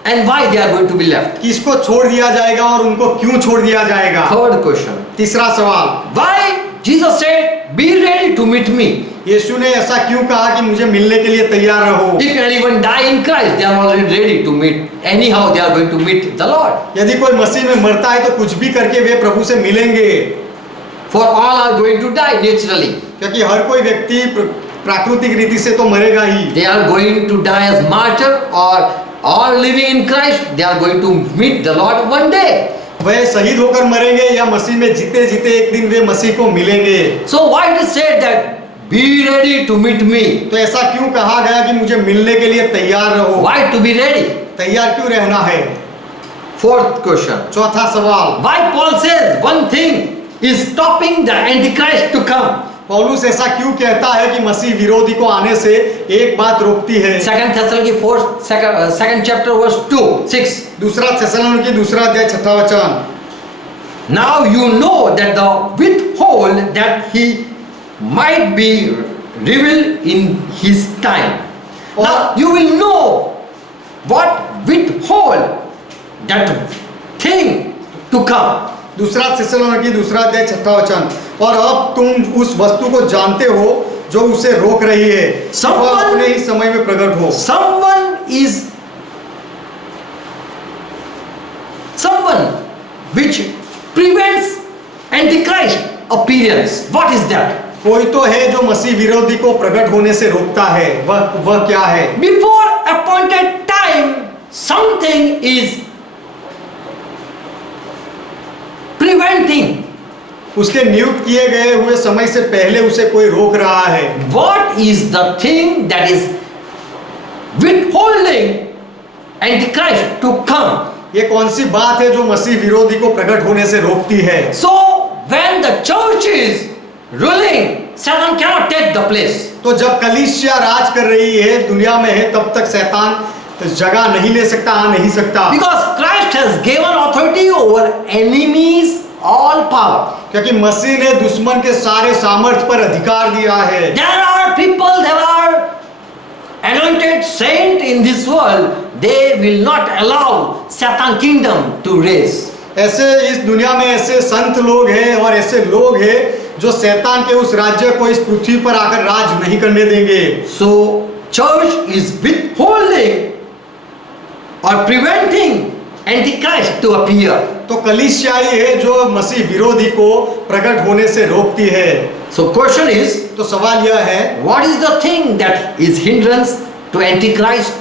and why they are going to be left? किसको छोड़ दिया जाएगा और उनको क्यों छोड़ दिया जाएगा? Third question. तीसरा सवाल, Why Jesus said, be ready to meet me? यीशु ने ऐसा क्यों कहा कि मुझे मिलने के लिए तैयार रहो? If anyone die in Christ, they are already ready to meet. Anyhow, they are going to meet the Lord. यदि कोई मसीह में मरता है तो कुछ भी करके वे प्रभु से मिलेंगे, For all are going to die naturally. क्योंकि हर कोई व्यक्ति प्राकृतिक रीति से तो मरेगा ही। They are going to die as martyr or all living in Christ, they are going to meet the Lord one day. वह शहीद होकर मरेंगे या मसीह में जीते जीते एक दिन वे मसीह को मिलेंगे। So why it is said that be ready to meet me? तो ऐसा क्यों कहा गया कि मुझे मिलने के लिए तैयार रहो? Why to be ready? तैयार क्यों रहना है? Fourth question. चौथा सवाल, Why Paul says one thing is stopping the Antichrist to come? पौलुस ऐसा क्यों कहता है कि मसीह विरोधी को आने से एक बात रोकती है? Second Thessalonians 4, second chapter verse 2, 6. दूसरा थेसलोनिकी दूसरा अध्याय छठा वचन, Now you know that the withhold that he might be revealed in his time. Now you will know what withhold that thing to come. दूसरा थेसलोनिकी दूसरा अध्याय छठा वचन, और अब तुम उस वस्तु को जानते हो जो उसे रोक रही है, वह अपने ही समय में प्रकट हो। Someone which prevents Antichrist appearance. What is that? कोई तो है जो मसीह विरोधी को प्रकट होने से रोकता है, वह क्या है? Before appointed time, something is preventing. उसके नियुक्त किए गए हुए समय से पहले उसे कोई रोक रहा है। What is the thing that is withholding Antichrist to come? ये कौन सी बात है जो मसीह विरोधी को प्रकट होने से रोकती है? So when the church is ruling, Satan cannot take the place. तो जब कलीसिया राज कर रही है, दुनिया में है, तब तक शैतान जगह नहीं ले सकता, आ नहीं सकता। Because Christ has given authority over enemies all power. क्योंकि मसीह ने दुश्मन के सारे सामर्थ्य पर अधिकार दिया है। There are people, there are anointed saint in this world, they will not allow Satan kingdom to raise. ऐसे इस दुनिया में ऐसे संत लोग हैं और ऐसे लोग हैं जो शैतान के उस राज्य को इस पृथ्वी पर आकर राज नहीं करने देंगे। So church is withholding or preventing Antichrist to appear. तो कलीसिया ही है जो मसीह विरोधी को प्रकट होने से रोकती है। So question is, तो सवाल यह है, what is the thing that is hindrance to Antichrist,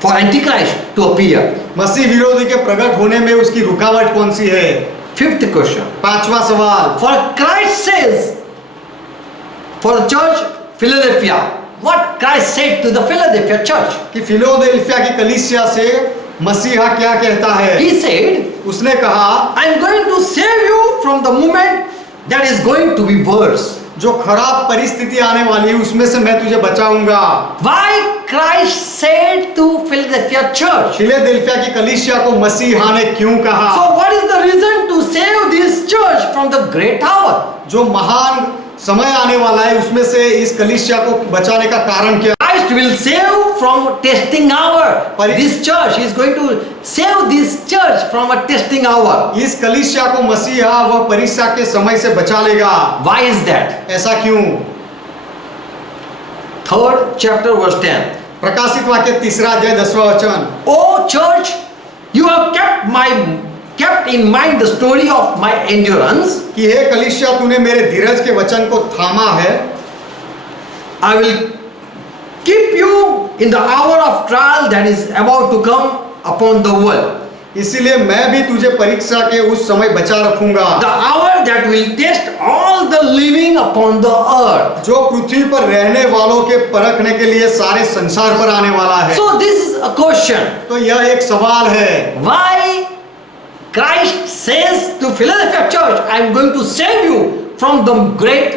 for Antichrist to appear? मसीह विरोधी के प्रकट होने में उसकी रुकावट कौन सी है? Fifth question. पांचवा सवाल, For Christ says, for the church Philadelphia, what Christ said to the Philadelphia church? कि फिलाडेल्फिया की कलीसिया से मसीहा क्या कहता है? He said, उसने कहा, I am going to save you from the moment that is going to be worse. जो खराब परिस्थिति आने वाली है उसमें से मैं तुझे बचाऊंगा। Why Christ said to Philadelphia church? Philadelphia की कलीसिया को मसीहा ने क्यों कहा? So what is the reason to save this church from the great hour? जो महान समय आने वाला है उसमें से इस कलीसिया को बचाने का कारण क्या? Christ will save from testing hour. This church is going to save this church from a testing hour. इस कलीसिया को मसीहा वह परीक्षा के समय से बचा लेगा। Why is that? ऐसा क्यों? 3rd chapter verse 10. प्रकाशित वाक्य 3 अध्याय 10वां वचन, O church, you have kept in mind the story of my endurance. कि हे कलीसिया तूने मेरे धीरज के वचन को थामा है। I will keep you in the hour of trial that is about to come upon the world. इसीलिए मैं भी तुझे परीक्षा के उस समय बचा रखूंगा, The hour that will test all the living upon the earth. जो पृथ्वी पर रहने वालों के परखने के लिए सारे संसार पर आने वाला है। So this is a question. तो यह एक सवाल है, Why Christ says to Philadelphia church, I am going to save you from the great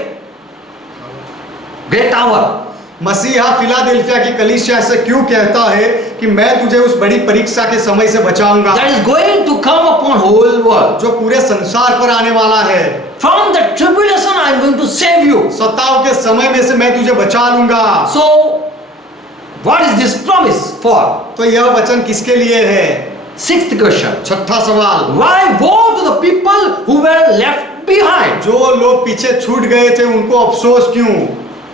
hour. मसीहा फिलाडेल्फिया की कलीसिया से क्यों कहता है कि मैं तुझे उस बड़ी परीक्षा के समय से बचाऊंगा That is going to come upon whole world. जो पूरे संसार पर आने वाला है? From the tribulation I am going to save you. सताव के समय में से मैं तुझे बचा लूंगा। So what is this promise for? तो यह वचन किसके लिए है? 6th question. छठा सवाल, Why woe to the people who were left behind? जो लोग पीछे छूट गए थे उनको अफसोस क्यों?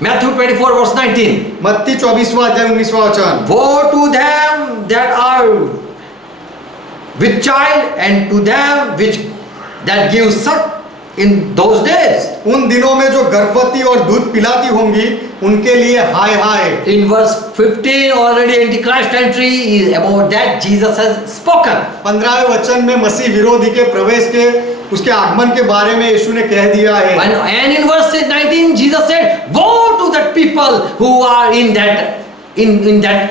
Matthew 24 verse 19. मत्ती 24वां अध्याय 19वां वचन, Woe to them that are with child and to them that give suck in those days. उन दिनों में जो गर्भवती और दूध पिलाती होंगी उनके लिए हाय हाय। In verse 15 already Antichrist entry is about that Jesus has spoken. 15वें वचन में मसीह विरोधी के प्रवेश के उसके आगमन के बारे में यीशु ने कह दिया है। And in verse 19 Jesus said, woe to the people who are in that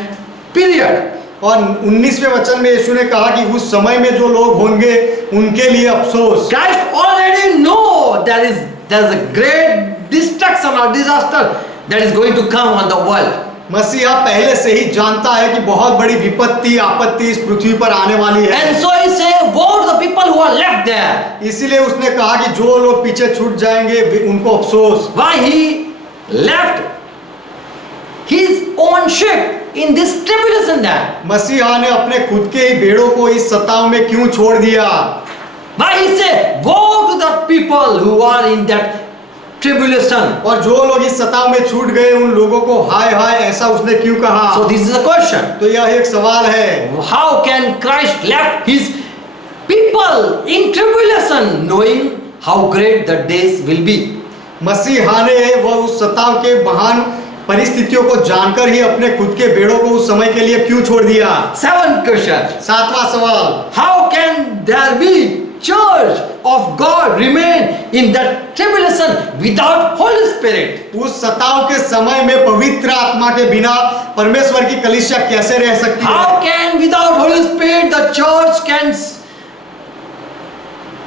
period. और 19वें वचन में यीशु ने कहा कि उस समय में जो लोग होंगे उनके लिए अफसोस। Christ already know there's a great destruction or disaster that is going to come on the world. मसीहा पहले से ही जानता है कि बहुत बड़ी विपत्ति आपत्ति इस पृथ्वी पर आने वाली है। And so he said, woe to the people who are left there. इसीलिए उसने कहा कि जो लोग पीछे छूट जाएंगे उनको अफसोस। Why he left his own sheep in this tribulation there? मसीहा ने अपने खुद के ही भेड़ों को इस सताव में क्यों छोड़ दिया? Why he said, woe to the people who are in that tribulation? और जो लोग इस सताव में छूट गए उन लोगों को हाय हाय ऐसा उसने क्यों कहा? So this is a question. तो यह एक सवाल है, How can Christ left his people in tribulation knowing how great the days will be? मसीहा ने वह उस सताव के महान परिस्थितियों को जानकर ही अपने खुद के भेड़ों को उस समय के लिए क्यों छोड़ दिया? 7th question. 7वां सवाल, How can there be church of God remain in that tribulation without Holy Spirit? उस सताव के समय में पवित्र आत्मा के बिना परमेश्वर की कलीसिया कैसे रह सकती है? How can without Holy Spirit the church can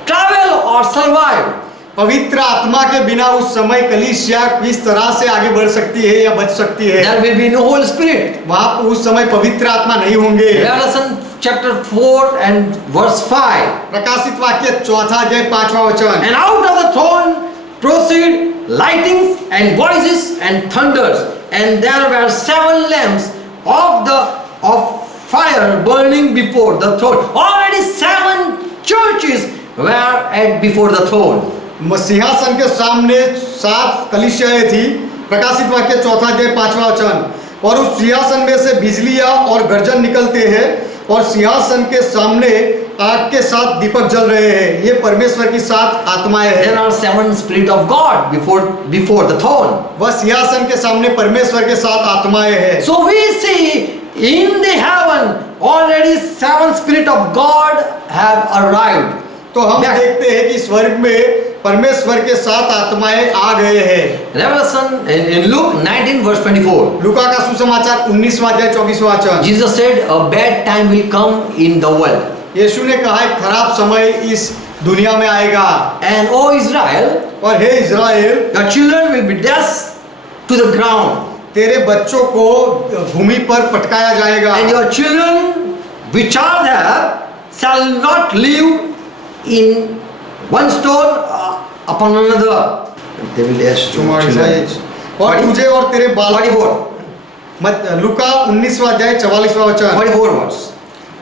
travel or survive? पवित्र आत्मा के बिना उस समय कलीसिया किस तरह से आगे बढ़ सकती है या बच सकती है? There will be no Holy Spirit. वहां उस समय पवित्र आत्मा नहीं होंगे। Revelation chapter 4 and verse 5. प्रकाशित वाक्य 4 अध्याय 5वां वचन, And out of the throne proceed lightnings and voices and thunders. and there were 7 lamps of fire burning before the throne. Already 7 churches were at before the throne. सिंहासन के सामने 7 कलीसियाएं थी। प्रकाशित वाक्य 4 अध्याय 5वां वचन। और उस सिंहासन में से बिजलियां और गर्जन निकलते हैं और सिंहासन के सामने आग के 7 दीपक जल रहे हैं। ये परमेश्वर की 7 आत्माएं हैं। There are 7 Spirit of God before the throne. वह सिंहासन के सामने परमेश्वर के 7 आत्माएं हैं। So we see in the heaven already 7 Spirit of God have arrived. तो हम Yeah. देखते हैं कि स्वर्ग में परमेश्वर के 7 आत्माएं आ गए हैं। Revelation in Luke 19 verse 24. लूका का सुसमाचार 19वां अध्याय 24वां वचन। Jesus said a bad time will come in the world. यीशु ने कहा एक खराब समय इस दुनिया में आएगा। And O Israel, और हे Israel, your children will be dashed to the ground. तेरे बच्चों को भूमि पर पटकाया जाएगा। And your children which are there shall not live in one stone upon another. They will dash to और children. तुझे और तेरे बालक 44. लूका 19वां अध्याय 44वां वचन। 44 words.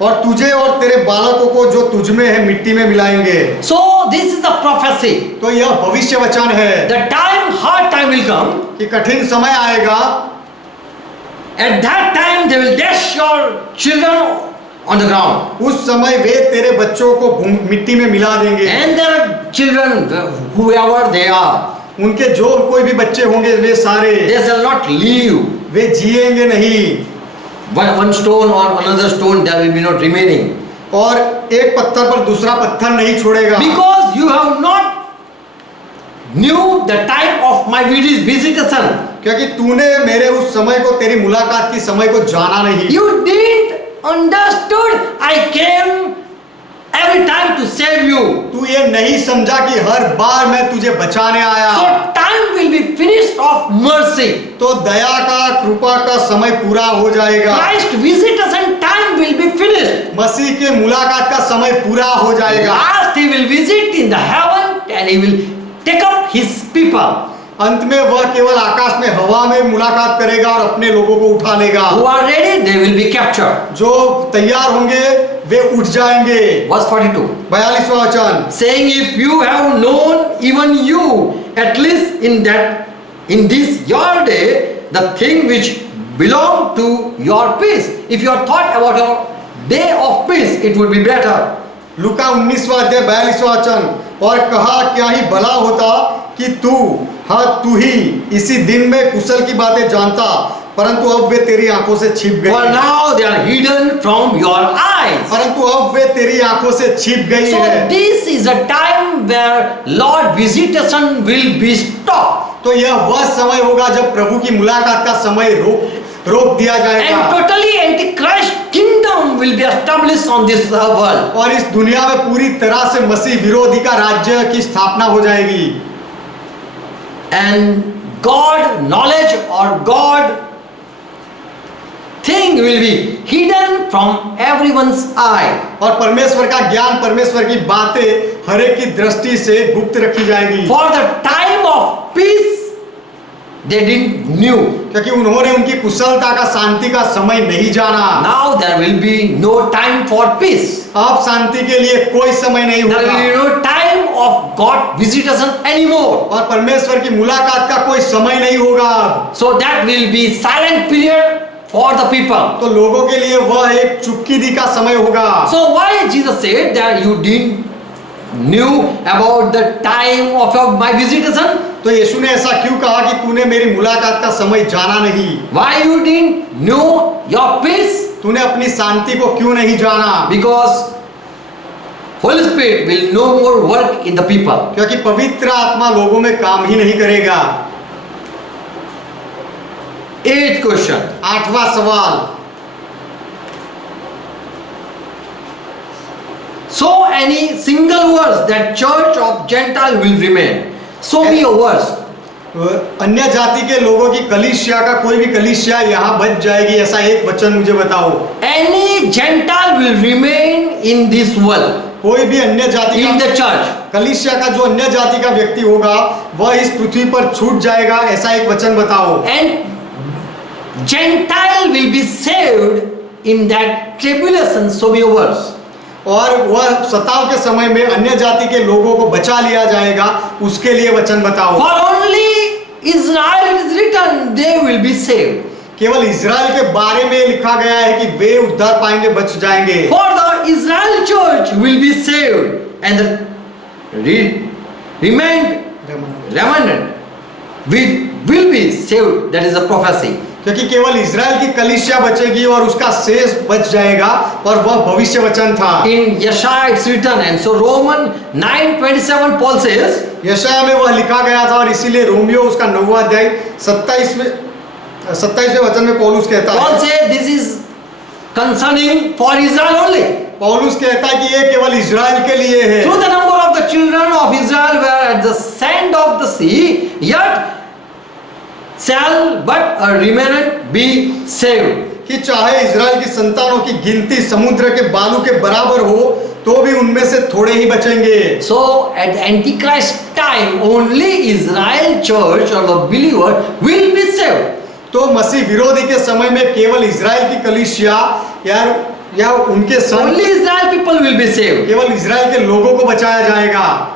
और तुझे और तेरे बालकों को जो तुझ में है मिट्टी में मिलाएंगे। So this is the prophecy. तो यह भविष्य वचन है The hard time will come. कि कठिन समय आएगा। At that time they will dash your children on the ground. उस समय वे तेरे बच्चों को मिट्टी में मिला देंगे। And their children, whoever they are, उनके जो कोई भी बच्चे होंगे वे सारे they shall not live. वे जिएंगे नहीं। One stone on another stone there will be not remaining. और एक पत्थर पर दूसरा पत्थर नहीं छोड़ेगा। Because you have not knew the time of my visitation. क्योंकि तूने मेरे उस समय को, तेरी मुलाकात की समय को जाना नहीं। You didn't understood. I came every time to save you. तू ये नहीं समझा कि हर बार मैं तुझे बचाने आया। So time will be finished of mercy. तो दया का, कृपा का समय पूरा हो जाएगा। Christ visitation time will be finished. मसीह के मुलाकात का समय पूरा हो जाएगा। Last he will visit in the heaven and he will take up his people. अंत में वह केवल आकाश में हवा में मुलाकात करेगा और अपने लोगों को उठा लेगा। Who are ready, they will be captured. जो तैयार होंगे वे उठ जाएंगे। Verse 42. 42वां वचन। Saying, if you have known, even you, at least in this your day, the thing which belong to your peace. If you have thought about your day of peace, it would be better. लूका 19वां अध्याय 42वां वचन। और कहा क्या ही भला होता कि तू ही इसी दिन में कुशल की बातें जानता, परंतु अब वे तेरी आंखों से छिप गई। For now they are hidden from your eyes. परंतु अब वे तेरी आंखों से छिप गई So है। this is a time where Lord visitation will be stopped. तो यह वह समय होगा जब प्रभु की मुलाकात का समय रोक दिया जाएगा। And totally antichrist kingdom will be established on this world. और इस दुनिया में पूरी तरह से मसीह विरोधी का राज्य की स्थापना हो जाएगी। And God knowledge or God thing will be hidden from everyone's eye. और परमेश्वर का ज्ञान, परमेश्वर की बातें हर एक की दृष्टि से गुप्त रखी जाएगी। For the time of peace they didn't knew. क्योंकि उन्होंने उनकी कुशलता का, शांति का समय नहीं जाना। Now there will be no time for peace. अब शांति के लिए कोई समय नहीं There will be होगा no time of God visitation anymore. और परमेश्वर की मुलाकात का कोई समय नहीं होगा। So that will be silent period for the people. तो लोगों के लिए वह एक चुप्पी दी का समय होगा। So why Jesus said that you didn't knew about the time of my visitation? तो यीशु ने ऐसा क्यों कहा कि तूने मेरी मुलाकात का समय जाना नहीं? Why you didn't know your peace? तूने अपनी शांति को क्यों नहीं जाना? Because Holy Spirit will no more work in the people. क्योंकि पवित्र आत्मा लोगों में काम ही नहीं करेगा। 8th question. 8वां सवाल। So any single verse that church of Gentile will remain. Show me a verse. अन्य जाति के लोगों की कलीसिया का कोई भी कलीसिया यहाँ बच जाएगी, ऐसा एक वचन मुझे बताओ। Any Gentile will remain in this world. कोई भी अन्य जाति In the का church. कलीसिया का जो अन्य जाति का व्यक्ति होगा वह इस पृथ्वी पर छूट जाएगा, ऐसा एक वचन बताओ। And Gentile will be saved in that tribulation severe verse. और वह सताव के समय में अन्य जाति के लोगों को बचा लिया जाएगा, उसके लिए वचन बताओ। For only Israel it is written, they will be saved. केवल इजराइल के बारे में लिखा गया है कि वे उद्धार पाएंगे, बच जाएंगे। For the Israel church will be saved, and the remnant will be saved. That is a prophecy. क्योंकि केवल इजराइल की कलीसिया बचेगी और उसका शेष बच जाएगा, और वह भविष्य वचन था। In Yeshaya it's written, and so Roman 9:27 Paul says, यशाया में वह लिखा गया था, और इसीलिए रोमियो उसका 9वां अध्याय 27वें वचन में पौलुस कहता Paul है, says this is concerning for Israel only. पौलुस कहता है कि ये केवल इजराइल के लिए है। Through the number of the children of Israel were at the sand of the sea, yet shall but a remnant be saved. कि चाहे इजराइल की संतानों की गिनती समुद्र के बालू के बराबर हो, तो भी उनमें से थोड़े ही बचेंगे। So at the Antichrist time, only Israel church or the believer will be saved. तो मसीह विरोधी के समय में केवल इजराइल की कलीसिया या उनके संग Only Israel people will be saved. केवल इजराइल के लोगों को बचाया जाएगा।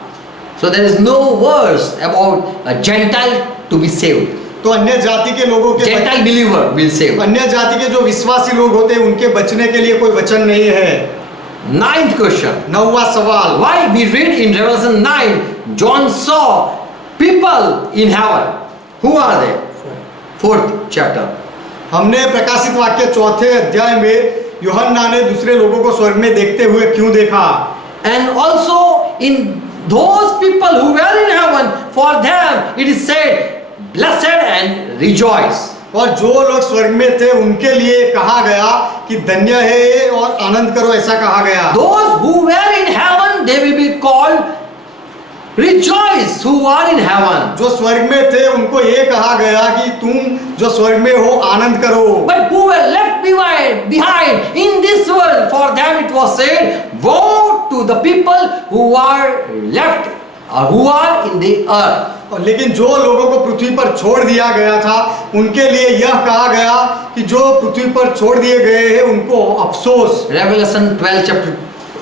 So there is no verse about a Gentile to be saved. तो अन्य जाति के लोगों के Gentile believer will save. अन्य जाति के जो विश्वासी लोग होते हैं, उनके बचने के लिए कोई वचन नहीं है। Ninth question. 9वां सवाल, Why we read in Revelation 9, John saw people in heaven. Who are they? Fourth chapter. हमने प्रकाशित वाक्य 4थे अध्याय में यूहन्ना ने दूसरे लोगों को स्वर्ग में देखते हुए क्यों देखा? And also in those people who were in heaven, for them it is said, blessed and rejoice. और जो लोग स्वर्ग में थे उनके लिए कहा गया कि धन्य है और आनंद करो, ऐसा कहा गया। Those who were in heaven, they will be called rejoice who are in heaven. जो स्वर्ग में थे उनको ये कहा गया कि तुम जो स्वर्ग में हो आनंद करो। But who were left behind in this world, for them it was said, woe to the people who are left or who are in the earth. लेकिन जो लोगों को पृथ्वी पर छोड़ दिया गया था, उनके लिए यह कहा गया कि जो पृथ्वी पर छोड़ दिए गए हैं उनको अफसोस। Revelation 12 chapter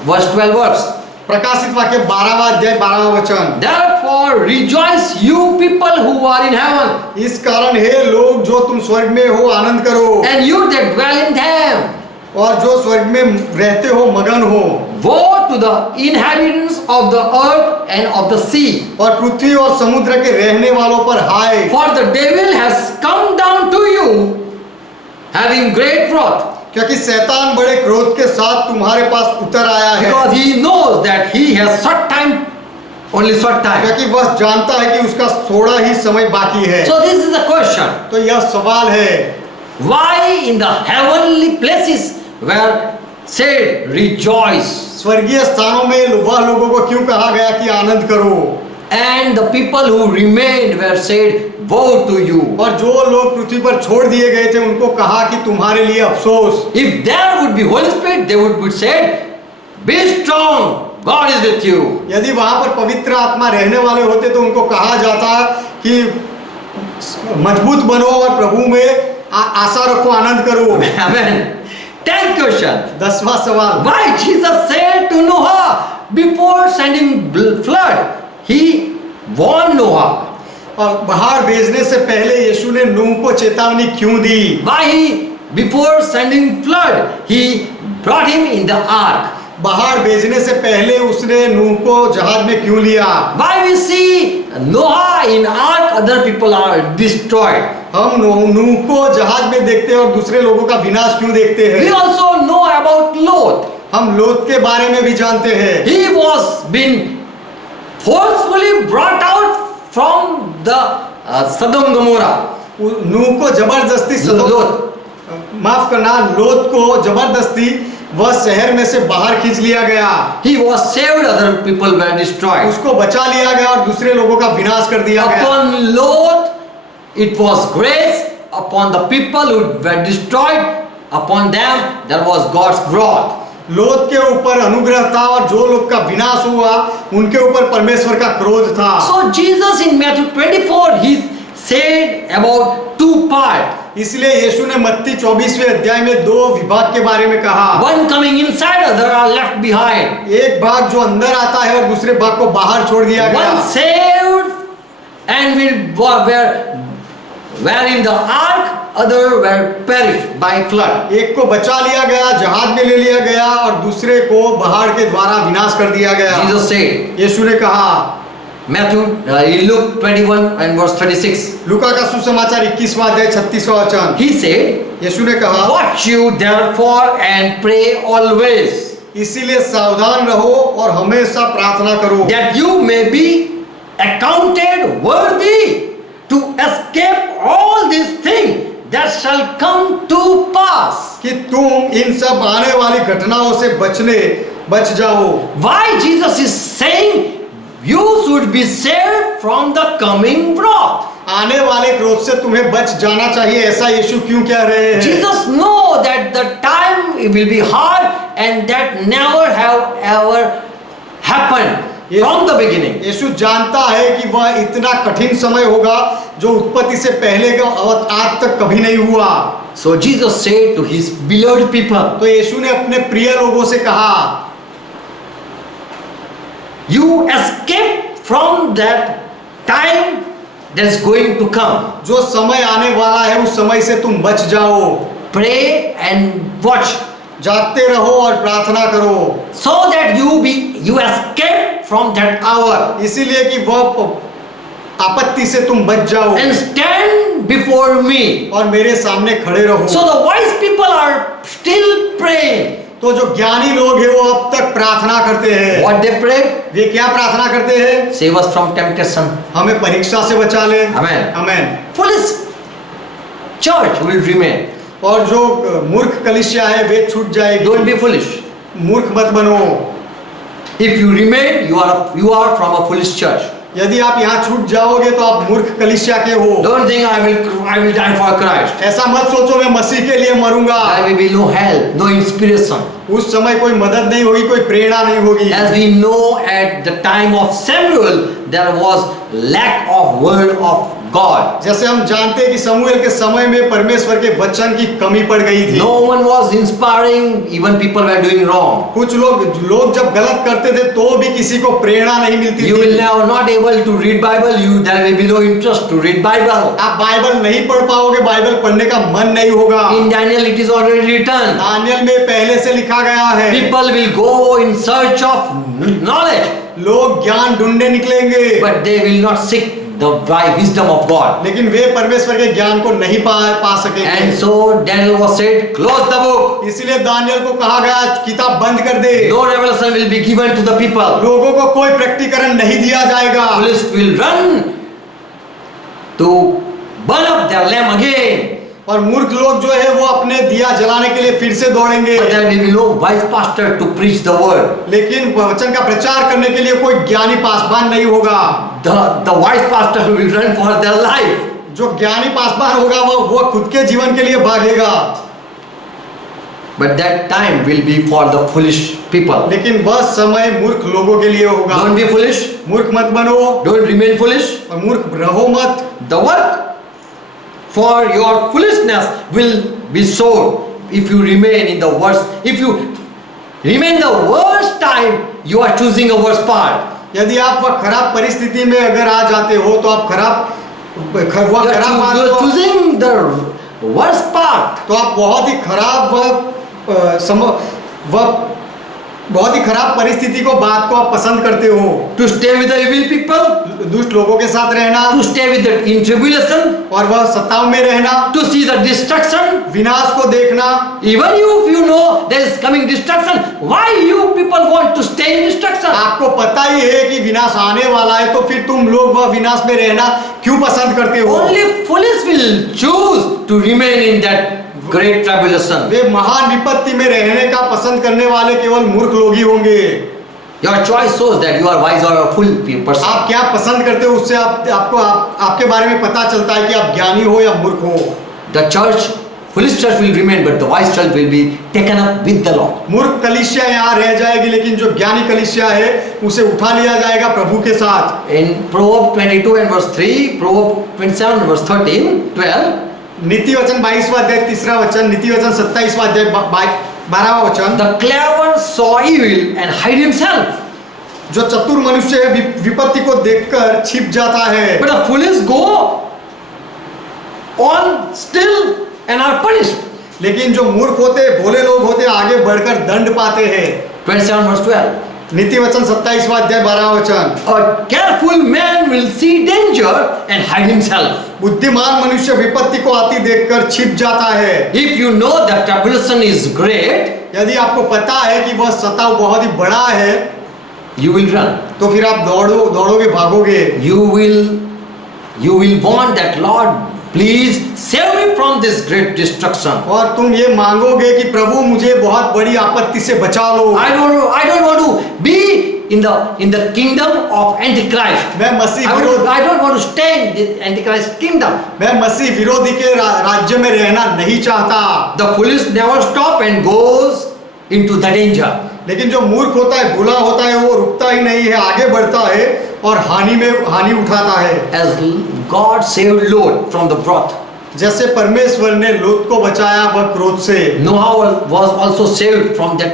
verse 12 verse. प्रकाशित वाक्य 12वां अध्याय 12वां वचन, Therefore rejoice you people who are in heaven, इस कारण हे लोग जो तुम स्वर्ग में हो आनंद करो, and you that dwell in them. और जो स्वर्ग में रहते हो मगन हो। Woe to the inhabitants of the earth and of the sea, और पृथ्वी और समुद्र के रहने वालों पर हाय, for the devil has come down to you having great wrath, क्योंकि शैतान बड़े क्रोध के साथ तुम्हारे पास उतर आया है, because he knows that he has short time, only short time. क्योंकि वह जानता है कि उसका थोड़ा ही समय बाकी है। So this is the question. तो यह सवाल है, Why in the heavenly places were said rejoice, स्वर्गीय स्थानों में वह लोगों को क्यों कहा गया कि आनंद करो, and the people who remained were said woe to you? और जो लोग पृथ्वी पर छोड़ दिए गए थे उनको कहा कि तुम्हारे लिए अफसोस। If there would be Holy Spirit, they would be said, be strong, God is with you. यदि वहां पर पवित्र आत्मा रहने वाले होते तो उनको कहा जाता कि मजबूत बनो और प्रभु में आशा रखो, आनंद करो। Amen. 10th question. 10वां सवाल, Why Jesus said to Noah before sending flood, he warned Noah. और बाहर भेजने से पहले यीशु ने नूह को चेतावनी क्यों दी? Why he before sending flood, he brought him in the ark. बाहर भेजने से पहले उसने नूह को जहाज में क्यों लिया? Why we see Noah in ark, other people are destroyed. हम नूह को जहाज में देखते हैं और दूसरे लोगों का विनाश क्यों देखते We हैं? also know about Lot. हम लोत के बारे में भी जानते हैं। He was been forcefully brought out from the Sodom Gomorrah. नूह को जबरदस्ती माफ करना, लोत को जबरदस्ती वह शहर में से बाहर खींच लिया गया। He was saved, other people were destroyed. उसको बचा लिया गया और दूसरे लोगों का विनाश कर दिया गया। Upon Lot, it was grace. Upon the people who were destroyed, upon them there was God's wrath. लोत के ऊपर अनुग्रह था और जो लोग का विनाश हुआ उनके ऊपर परमेश्वर का क्रोध था। So Jesus in Matthew 24, he said about two parts. इसलिए यीशु ने मत्ती 24वें अध्याय में दो विभाग के बारे में कहा। One coming inside, other are left behind. एक भाग जो अंदर आता है और दूसरे भाग को बाहर छोड़ दिया One गया। saved and were in the ark, other were perished by flood. एक को बचा लिया गया, जहाज में ले लिया गया, और दूसरे को बाढ़ के द्वारा विनाश कर दिया गया। Jesus said, यीशु ने कहा, Matthew, Luke 21 and verse 36. लूका का सुसमाचार 21वां अध्याय 36वां वचन। He said, यीशु ने कहा, watch you therefore and pray always, इसीलिए सावधान रहो और हमेशा प्रार्थना करो, that you may be accounted worthy to escape all these things that shall come to pass. कि तुम इन सब आने वाली घटनाओं से बच जाओ। Why Jesus is saying you should be saved from the coming wrath? आने वाले क्रोध से तुम्हें बच जाना चाहिए, ऐसा यीशु क्यों कह रहे हैं? Jesus know that the time will be hard and that never have ever happened from the beginning. यीशु जानता है कि वह इतना कठिन समय होगा जो उत्पत्ति से पहले का और आज तक कभी नहीं हुआ। So Jesus said to his beloved people, तो यीशु ने अपने प्रिय लोगों से कहा, you escape from that time that's going to come. जो समय आने वाला है उस समय से तुम बच जाओ। Pray and watch जागते रहो और प्रार्थना करो, so that you escape from that hour इसीलिए कि वह आपत्ति से तुम बच जाओ and stand before me. और मेरे सामने खड़े रहो। So the wise people are still praying. तो जो ज्ञानी लोग हैं वो अब तक प्रार्थना करते हैं। What they pray? वे क्या प्रार्थना करते हैं? Save us from temptation. हमें परीक्षा से बचा ले। Amen. Amen. Foolish church will remain. और जो मूर्ख कलीसिया है वे छूट जाएगी। Don't be foolish. मूर्ख मत बनो। If you remain, you are from a foolish church. यदि आप यहाँ छूट जाओगे तो आप मूर्ख कलीसिया के हो। Don't think I will die for Christ. ऐसा मत सोचो मैं मसीह के लिए मरूंगा। There will be no help, no inspiration. उस समय कोई मदद नहीं होगी, कोई प्रेरणा नहीं होगी। As we know, at the time of Samuel, there was lack of word of God. जैसे हम जानते हैं कि समूएल के समय में परमेश्वर के वचन की कमी पड़ गई थी। No one was inspiring, even people were doing wrong. कुछ लोग जब गलत करते थे तो भी किसी को प्रेरणा नहीं मिलती You थी। will now not able to read Bible. There will be no interest to read Bible. आप बाइबल नहीं पढ़ पाओगे, बाइबल पढ़ने का मन नहीं होगा। In Daniel, it is already written. Daniel में पहले से लिखा गया है, People will go in search of knowledge, लोग ज्ञान ढूंढने निकलेंगे, but they will not seek the wisdom of God. लेकिन वे परमेश्वर के ज्ञान को नहीं पा सकेंगे। And so Daniel was said, close the book. इसलिए दानियल को कहा गया किताब बंद कर दे। No revelation will be given to the people. लोगों को कोई प्रकटीकरण नहीं दिया जाएगा। Police will run to burn up their lamp again. और मूर्ख लोग जो है वो अपने दिया जलाने के लिए फिर से दौड़ेंगे। But there will be no wise pastor to preach the word. लेकिन वचन का प्रचार करने के लिए कोई ज्ञानी पासवान नहीं होगा। The wise pastor will run for their life. जो ज्ञानी पासवान होगा वो खुद के जीवन के लिए भागेगा। But that time will be for the foolish people. लेकिन वह समय मूर्ख लोगों के लिए होगा। Don't be foolish. मूर्ख मत बनो Don't remain foolish. और मूर्ख रहो मत। The work for your foolishness will be shown if you remain in the worst. If you remain the worst time, you are choosing a worst part. यदि आप वह खराब परिस्थिति में अगर आ जाते हो तो आप You are choosing the worst part. तो आप बहुत ही खराब बहुत ही खराब परिस्थिति को बात को आप पसंद करते हो। To stay with the evil people, दुष्ट लोगों के साथ रहना, to stay with the in tribulation, और वह सताव में रहना, to see the destruction. विनाश को देखना। Even if you know there is coming destruction, why you people want to stay in destruction? आपको पता ही है कि विनाश आने वाला है, तो फिर तुम लोग वह विनाश में रहना क्यों पसंद करते हो? Only foolish will choose to remain in that great tribulation. वे महान विपत्ति में रहने का पसंद करने वाले केवल मूर्ख लोग ही होंगे। Your choice shows that you are wise or a fool person. आप क्या पसंद करते हो उससे आपके बारे में पता चलता है कि आप ज्ञानी हो या मूर्ख हो। The church, foolish church will remain, but the wise church will be taken up with the Lord. मूर्ख कलीसिया यहाँ रह जाएगी, लेकिन जो ज्ञानी कलीसिया है उसे उठा लिया जाएगा प्रभु के साथ। In Proverbs 22 and verse 3, Proverbs 27 verse 13, 12, नीति वचन 22वां अध्याय 3रा वचन, नीति वचन 27वां अध्याय 12वां वचन। The clever saw evil and hide himself, जो चतुर मनुष्य है विपत्ति को देखकर छिप जाता है, but the foolish go on still and are punished. लेकिन जो मूर्ख होते, भोले लोग होते, आगे बढ़कर दंड पाते हैं। 27 verse 12. नीति वचन 27वां अध्याय 12वां वचन। A careful man will see danger and hide himself. बुद्धिमान मनुष्य विपत्ति को आती देखकर छिप जाता है। If you know that tribulation is great, यदि आपको पता है कि वह सताव बहुत ही बड़ा है, you will run. तो फिर आप दौड़ोगे, भागोगे। You will want that Lord, please save me from this great destruction. और तुम ये मांगोगे कि प्रभु मुझे बहुत बड़ी आपत्ति से बचा लो। I don't want to be in the kingdom of Antichrist. मैं मसीह विरोधी, I don't want to stay in the Antichrist kingdom. मैं मसीह विरोधी के राज्य में रहना नहीं चाहता। The foolish never stop and goes into the danger. लेकिन जो मूर्ख होता है, भूला होता है, वो रुकता ही नहीं है, आगे बढ़ता है और हानि उठाता है। As God saved Lot from the wrath, जैसे परमेश्वर ने लूत को बचाया वह क्रोध से, Noah was also saved from that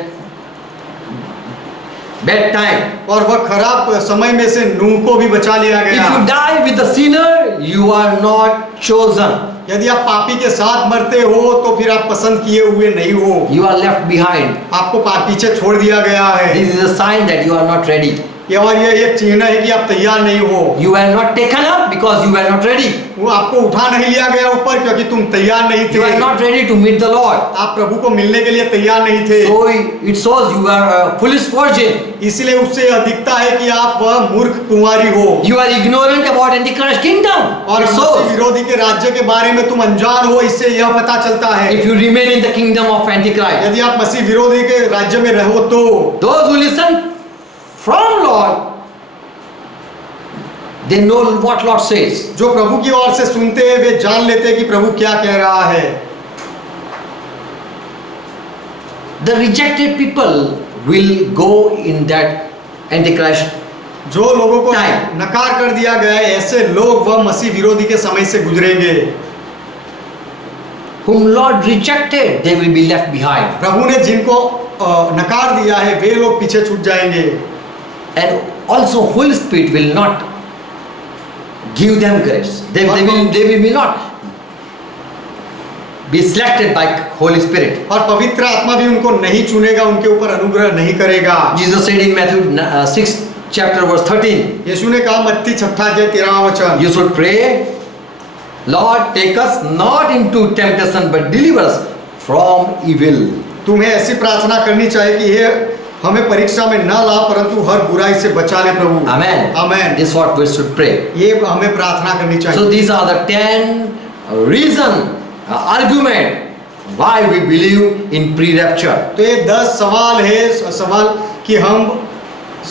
bad time. और वह खराब समय में से नूह को भी बचा लिया If गया। you die with the sinner, you are not chosen. यदि आप पापी के साथ मरते हो तो फिर आप पसंद किए हुए नहीं हो, You are left behind. आपको पीछे छोड़ दिया गया है। This is a sign that you are not ready. और ये एक चिन्ह है कि आप तैयार नहीं हो। You were not taken up because you were not ready. वो आपको उठा नहीं लिया गया ऊपर क्योंकि तुम तैयार नहीं You थे। were not ready to meet the Lord. आप प्रभु को मिलने के लिए तैयार नहीं थे। So it shows you are a foolish virgin. इसलिए उससे यह दिखता है कि आप वह मूर्ख कुंवारी हो You are ignorant about Antichrist kingdom. और It मसीह shows. विरोधी के राज्य के बारे में तुम अनजान हो, इससे यह पता चलता है। If you remain in the kingdom of Antichrist, यदि आप मसीह विरोधी के राज्य में रहो तो those who listen from Lord, they know what Lord says. जो प्रभु की ओर से सुनते हैं वे जान लेते हैं कि प्रभु क्या कह रहा है। The rejected people will go in that Antichrist. जो लोगों को Time. नकार कर दिया गया है, ऐसे लोग वह मसीह विरोधी के समय से गुजरेंगे। Whom Lord rejected, they will be left behind. प्रभु ने जिनको नकार दिया है वे लोग पीछे छूट जाएंगे। And also Holy Spirit will not give them grace. They will be not be selected by Holy Spirit. और पवित्र आत्मा भी उनको नहीं चुनेगा, उनके ऊपर अनुग्रह नहीं करेगा। Jesus said in Matthew 6 chapter verse 13, यीशु ने कहा मत्ती 6 अध्याय 13वां वचन, you should pray, Lord, take us not into temptation but deliver us from evil. तुम्हें ऐसी प्रार्थना करनी चाहिए कि हे हमें परीक्षा में न ला परंतु हर बुराई से बचा ले प्रभु। Amen. Amen. This is what we should pray. ये हमें प्रार्थना करनी चाहिए। So these are the 10 reason argument why we believe in pre-rapture. तो ये 10 सवाल है, सवाल कि हम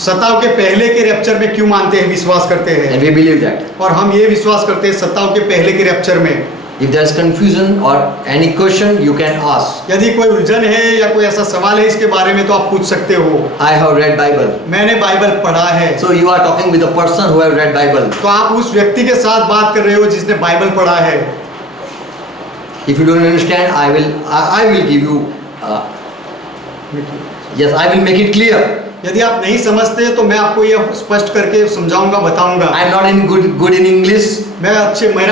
सताव के पहले के रैप्चर में क्यों मानते हैं, विश्वास करते हैं। And we believe that. और हम ये विश्वास करते हैं सताव के पहले के रैप्चर में। If there is confusion or any question, you can ask. यदि कोई उलझन है या कोई ऐसा सवाल है इसके बारे में तो आप पूछ सकते हो। I have read Bible. मैंने बाइबल पढ़ा है। So you are talking with a person who have read Bible. तो आप उस व्यक्ति के साथ बात कर रहे हो जिसने बाइबल पढ़ा है। If you don't understand, I will give you. Yes, I will make it clear. यदि आप नहीं समझते तो मैं आपको ये स्पष्ट करके समझाऊंगा, बताऊंगा। I am not in good in English. मेरा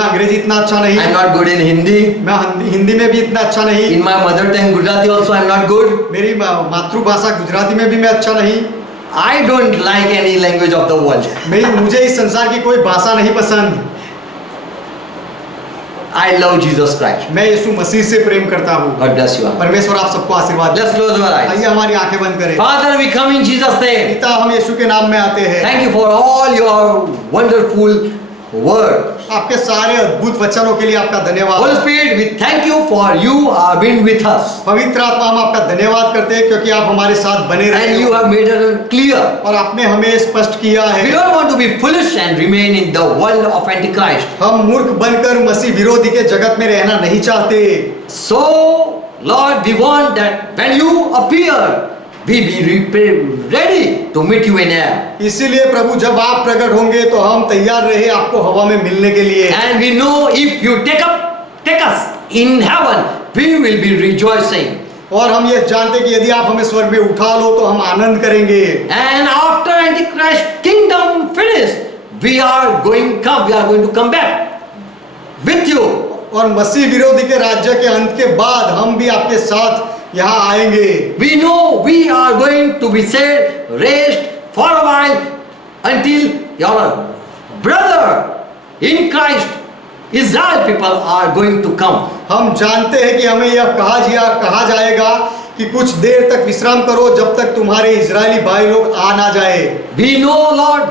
अंग्रेजी इतना अच्छा नहीं। I am not good in Hindi. मैं हिंदी में भी इतना अच्छा नहीं। In my mother tongue Gujarati also I am not good. मेरी मातृभाषा गुजराती में भी मैं अच्छा नहीं। I don't like any language of the world. मुझे इस संसार की कोई भाषा नहीं पसंद। I love Jesus Christ. मैं यीशु मसीह से प्रेम करता हूँ। God bless you all. परमेश्वर आप सबको आशीर्वाद दे। Let's close our eyes. आइए हमारी आंखें बंद करें। Father, we come in Jesus' name. पिता हम यीशु के नाम में आते हैं। Thank you for all your wonderful word. आपके सारे अद्भुत वचनों के लिए आपका धन्यवाद। Holy Spirit, we thank you for you are been with us. पवित्र आत्मा हम आपका धन्यवाद करते हैं क्योंकि आप हमारे साथ बने रहे And you have made it clear. और आपने हमें स्पष्ट किया We है। don't want to be foolish and remain in the world of Antichrist. हम मूर्ख बनकर मसीह विरोधी के जगत में रहना नहीं चाहते। So, Lord, we want that when you appear, we be ready to meet you in air. इसीलिए प्रभु जब आप प्रकट होंगे तो हम तैयार रहे आपको हवा में मिलने के लिए। And we know if you take up take us in heaven, we will be rejoicing. और हम ये जानते हैं कि यदि आप हमें स्वर्ग में उठा लो तो हम आनंद करेंगे। And after Antichrist kingdom finished, we are going to come back with you. और मसीह विरोधी के राज्य के अंत के बाद हम भी आपके साथ यहाँ आएंगे। We know we are going to be saved, raised for a while until your brother in Christ, Israel people are going to come. हम जानते हैं कि हमें यह कहा जाएगा कि कुछ देर तक विश्राम करो जब तक तुम्हारे इजरायली भाई लोग आ ना जाए। We know, Lord,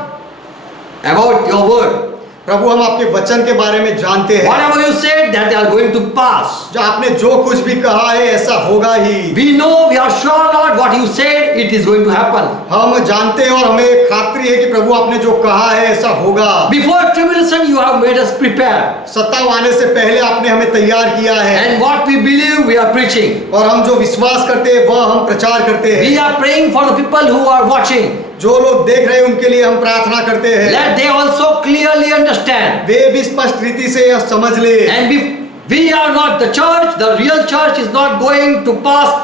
about your word. प्रभु हम आपके वचन के बारे में जानते हैं। Whatever you said, that they are going to pass. जो आपने जो कुछ भी कहा है ऐसा होगा ही। We know, we are sure, Lord, what you said, it is going to happen. हम जानते हैं और हमें खात्री है कि प्रभु आपने जो कहा है ऐसा होगा। Before tribulation, you have made us prepare. सत्ता आने से पहले आपने हमें तैयार किया है। And what we believe, we are preaching. और हम जो विश्वास करते हैं वह हम प्रचार करते हैं। We are praying for the people who are watching. जो लोग देख रहे हैं उनके लिए हम प्रार्थना करते हैं। Let they also clearly understand. वे भी स्पष्ट रीति से यह समझ ले। And we are not the church. The real church is not going to pass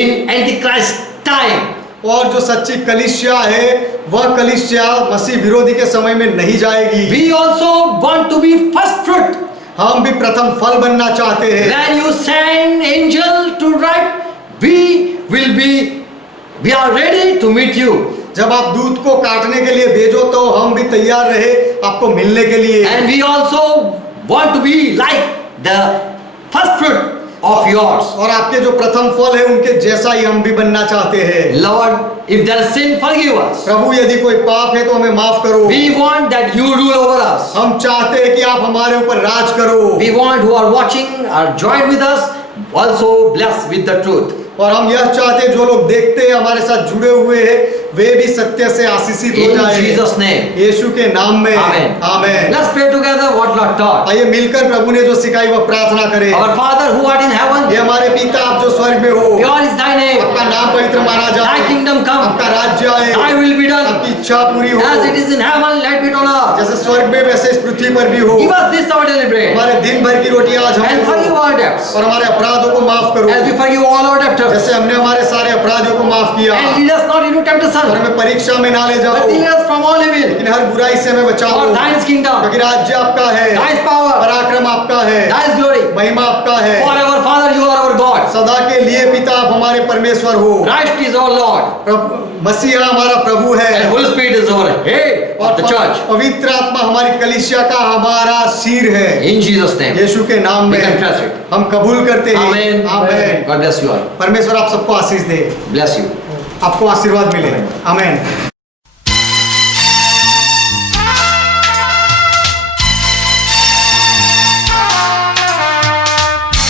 in Antichrist time. और जो सच्ची कलीसिया है वह कलीसिया मसीह विरोधी के समय में नहीं जाएगी। We also want to be first fruit. हम भी प्रथम फल बनना चाहते हैं। When you send angel to write, we are ready to meet you. जब आप दूध को काटने के लिए भेजो तो हम भी तैयार रहे आपको मिलने के लिए। And we also want to be like the first fruit of yours. और आपके जो प्रथम फल है उनके जैसा ही हम भी बनना चाहते हैं। Lord, if there is sin, forgive us. प्रभु यदि कोई पाप है तो हमें माफ करो। We want that you rule over us. हम चाहते हैं कि आप हमारे ऊपर राज करो। We want who are watching are joined with us, also blessed with the truth. और हम यह चाहते हैं जो लोग देखते हैं हमारे साथ जुड़े हुए हैं वे भी सत्य से आशीषित हो In जाए। Jesus' name. यीशु के नाम में Amen. Amen. Let's pray together what Lord taught. आइए मिलकर प्रभु ने जो सिखाई वह प्रार्थना करें। Our Father who art in heaven, ये हमारे पिता आप जो स्वर्ग में हो, pure is thy name. आपका नाम पवित्र माना Thy जाए, kingdom come. आपका राज्य आए, Thy will be done. आपकी इच्छा पूरी हो As it is in heaven, let it be on earth. जैसे स्वर्ग में वैसे इस पृथ्वी पर भी हो। Give us this our daily bread. हमारे दिन भर की रोटी आज And हमें forgive दो our debts. और हमारे अपराधों को माफ करो As we forgive all our debtors. जैसे हमने हमारे सारे अपराधों को माफ किया। And lead us not into और temptation, हमें परीक्षा में ना ले जाओ but deliver us from all evil. लेकिन हर बुराई से हमें बचाओ For thine is kingdom, क्योंकि राज्य आपका है, thine is power, पराक्रम आपका है, thine is glory. महिमा आपका है। Forever, Father, you are our God. सदा के लिए पिता आप हमारे परमेश्वर हो। Christ is our Lord. मसीहा हमारा प्रभु है And Holy Spirit is our head of the church. पवित्र आत्मा हमारी कलीसिया का हमारा सिर है। In Jesus' name. यीशु के नाम We में confess it. हम कबूल करते हैं। Amen. Amen. God bless you all. परमेश्वर आप सबको आशीष दे, Bless you. आपको आशीर्वाद मिले। आमेन।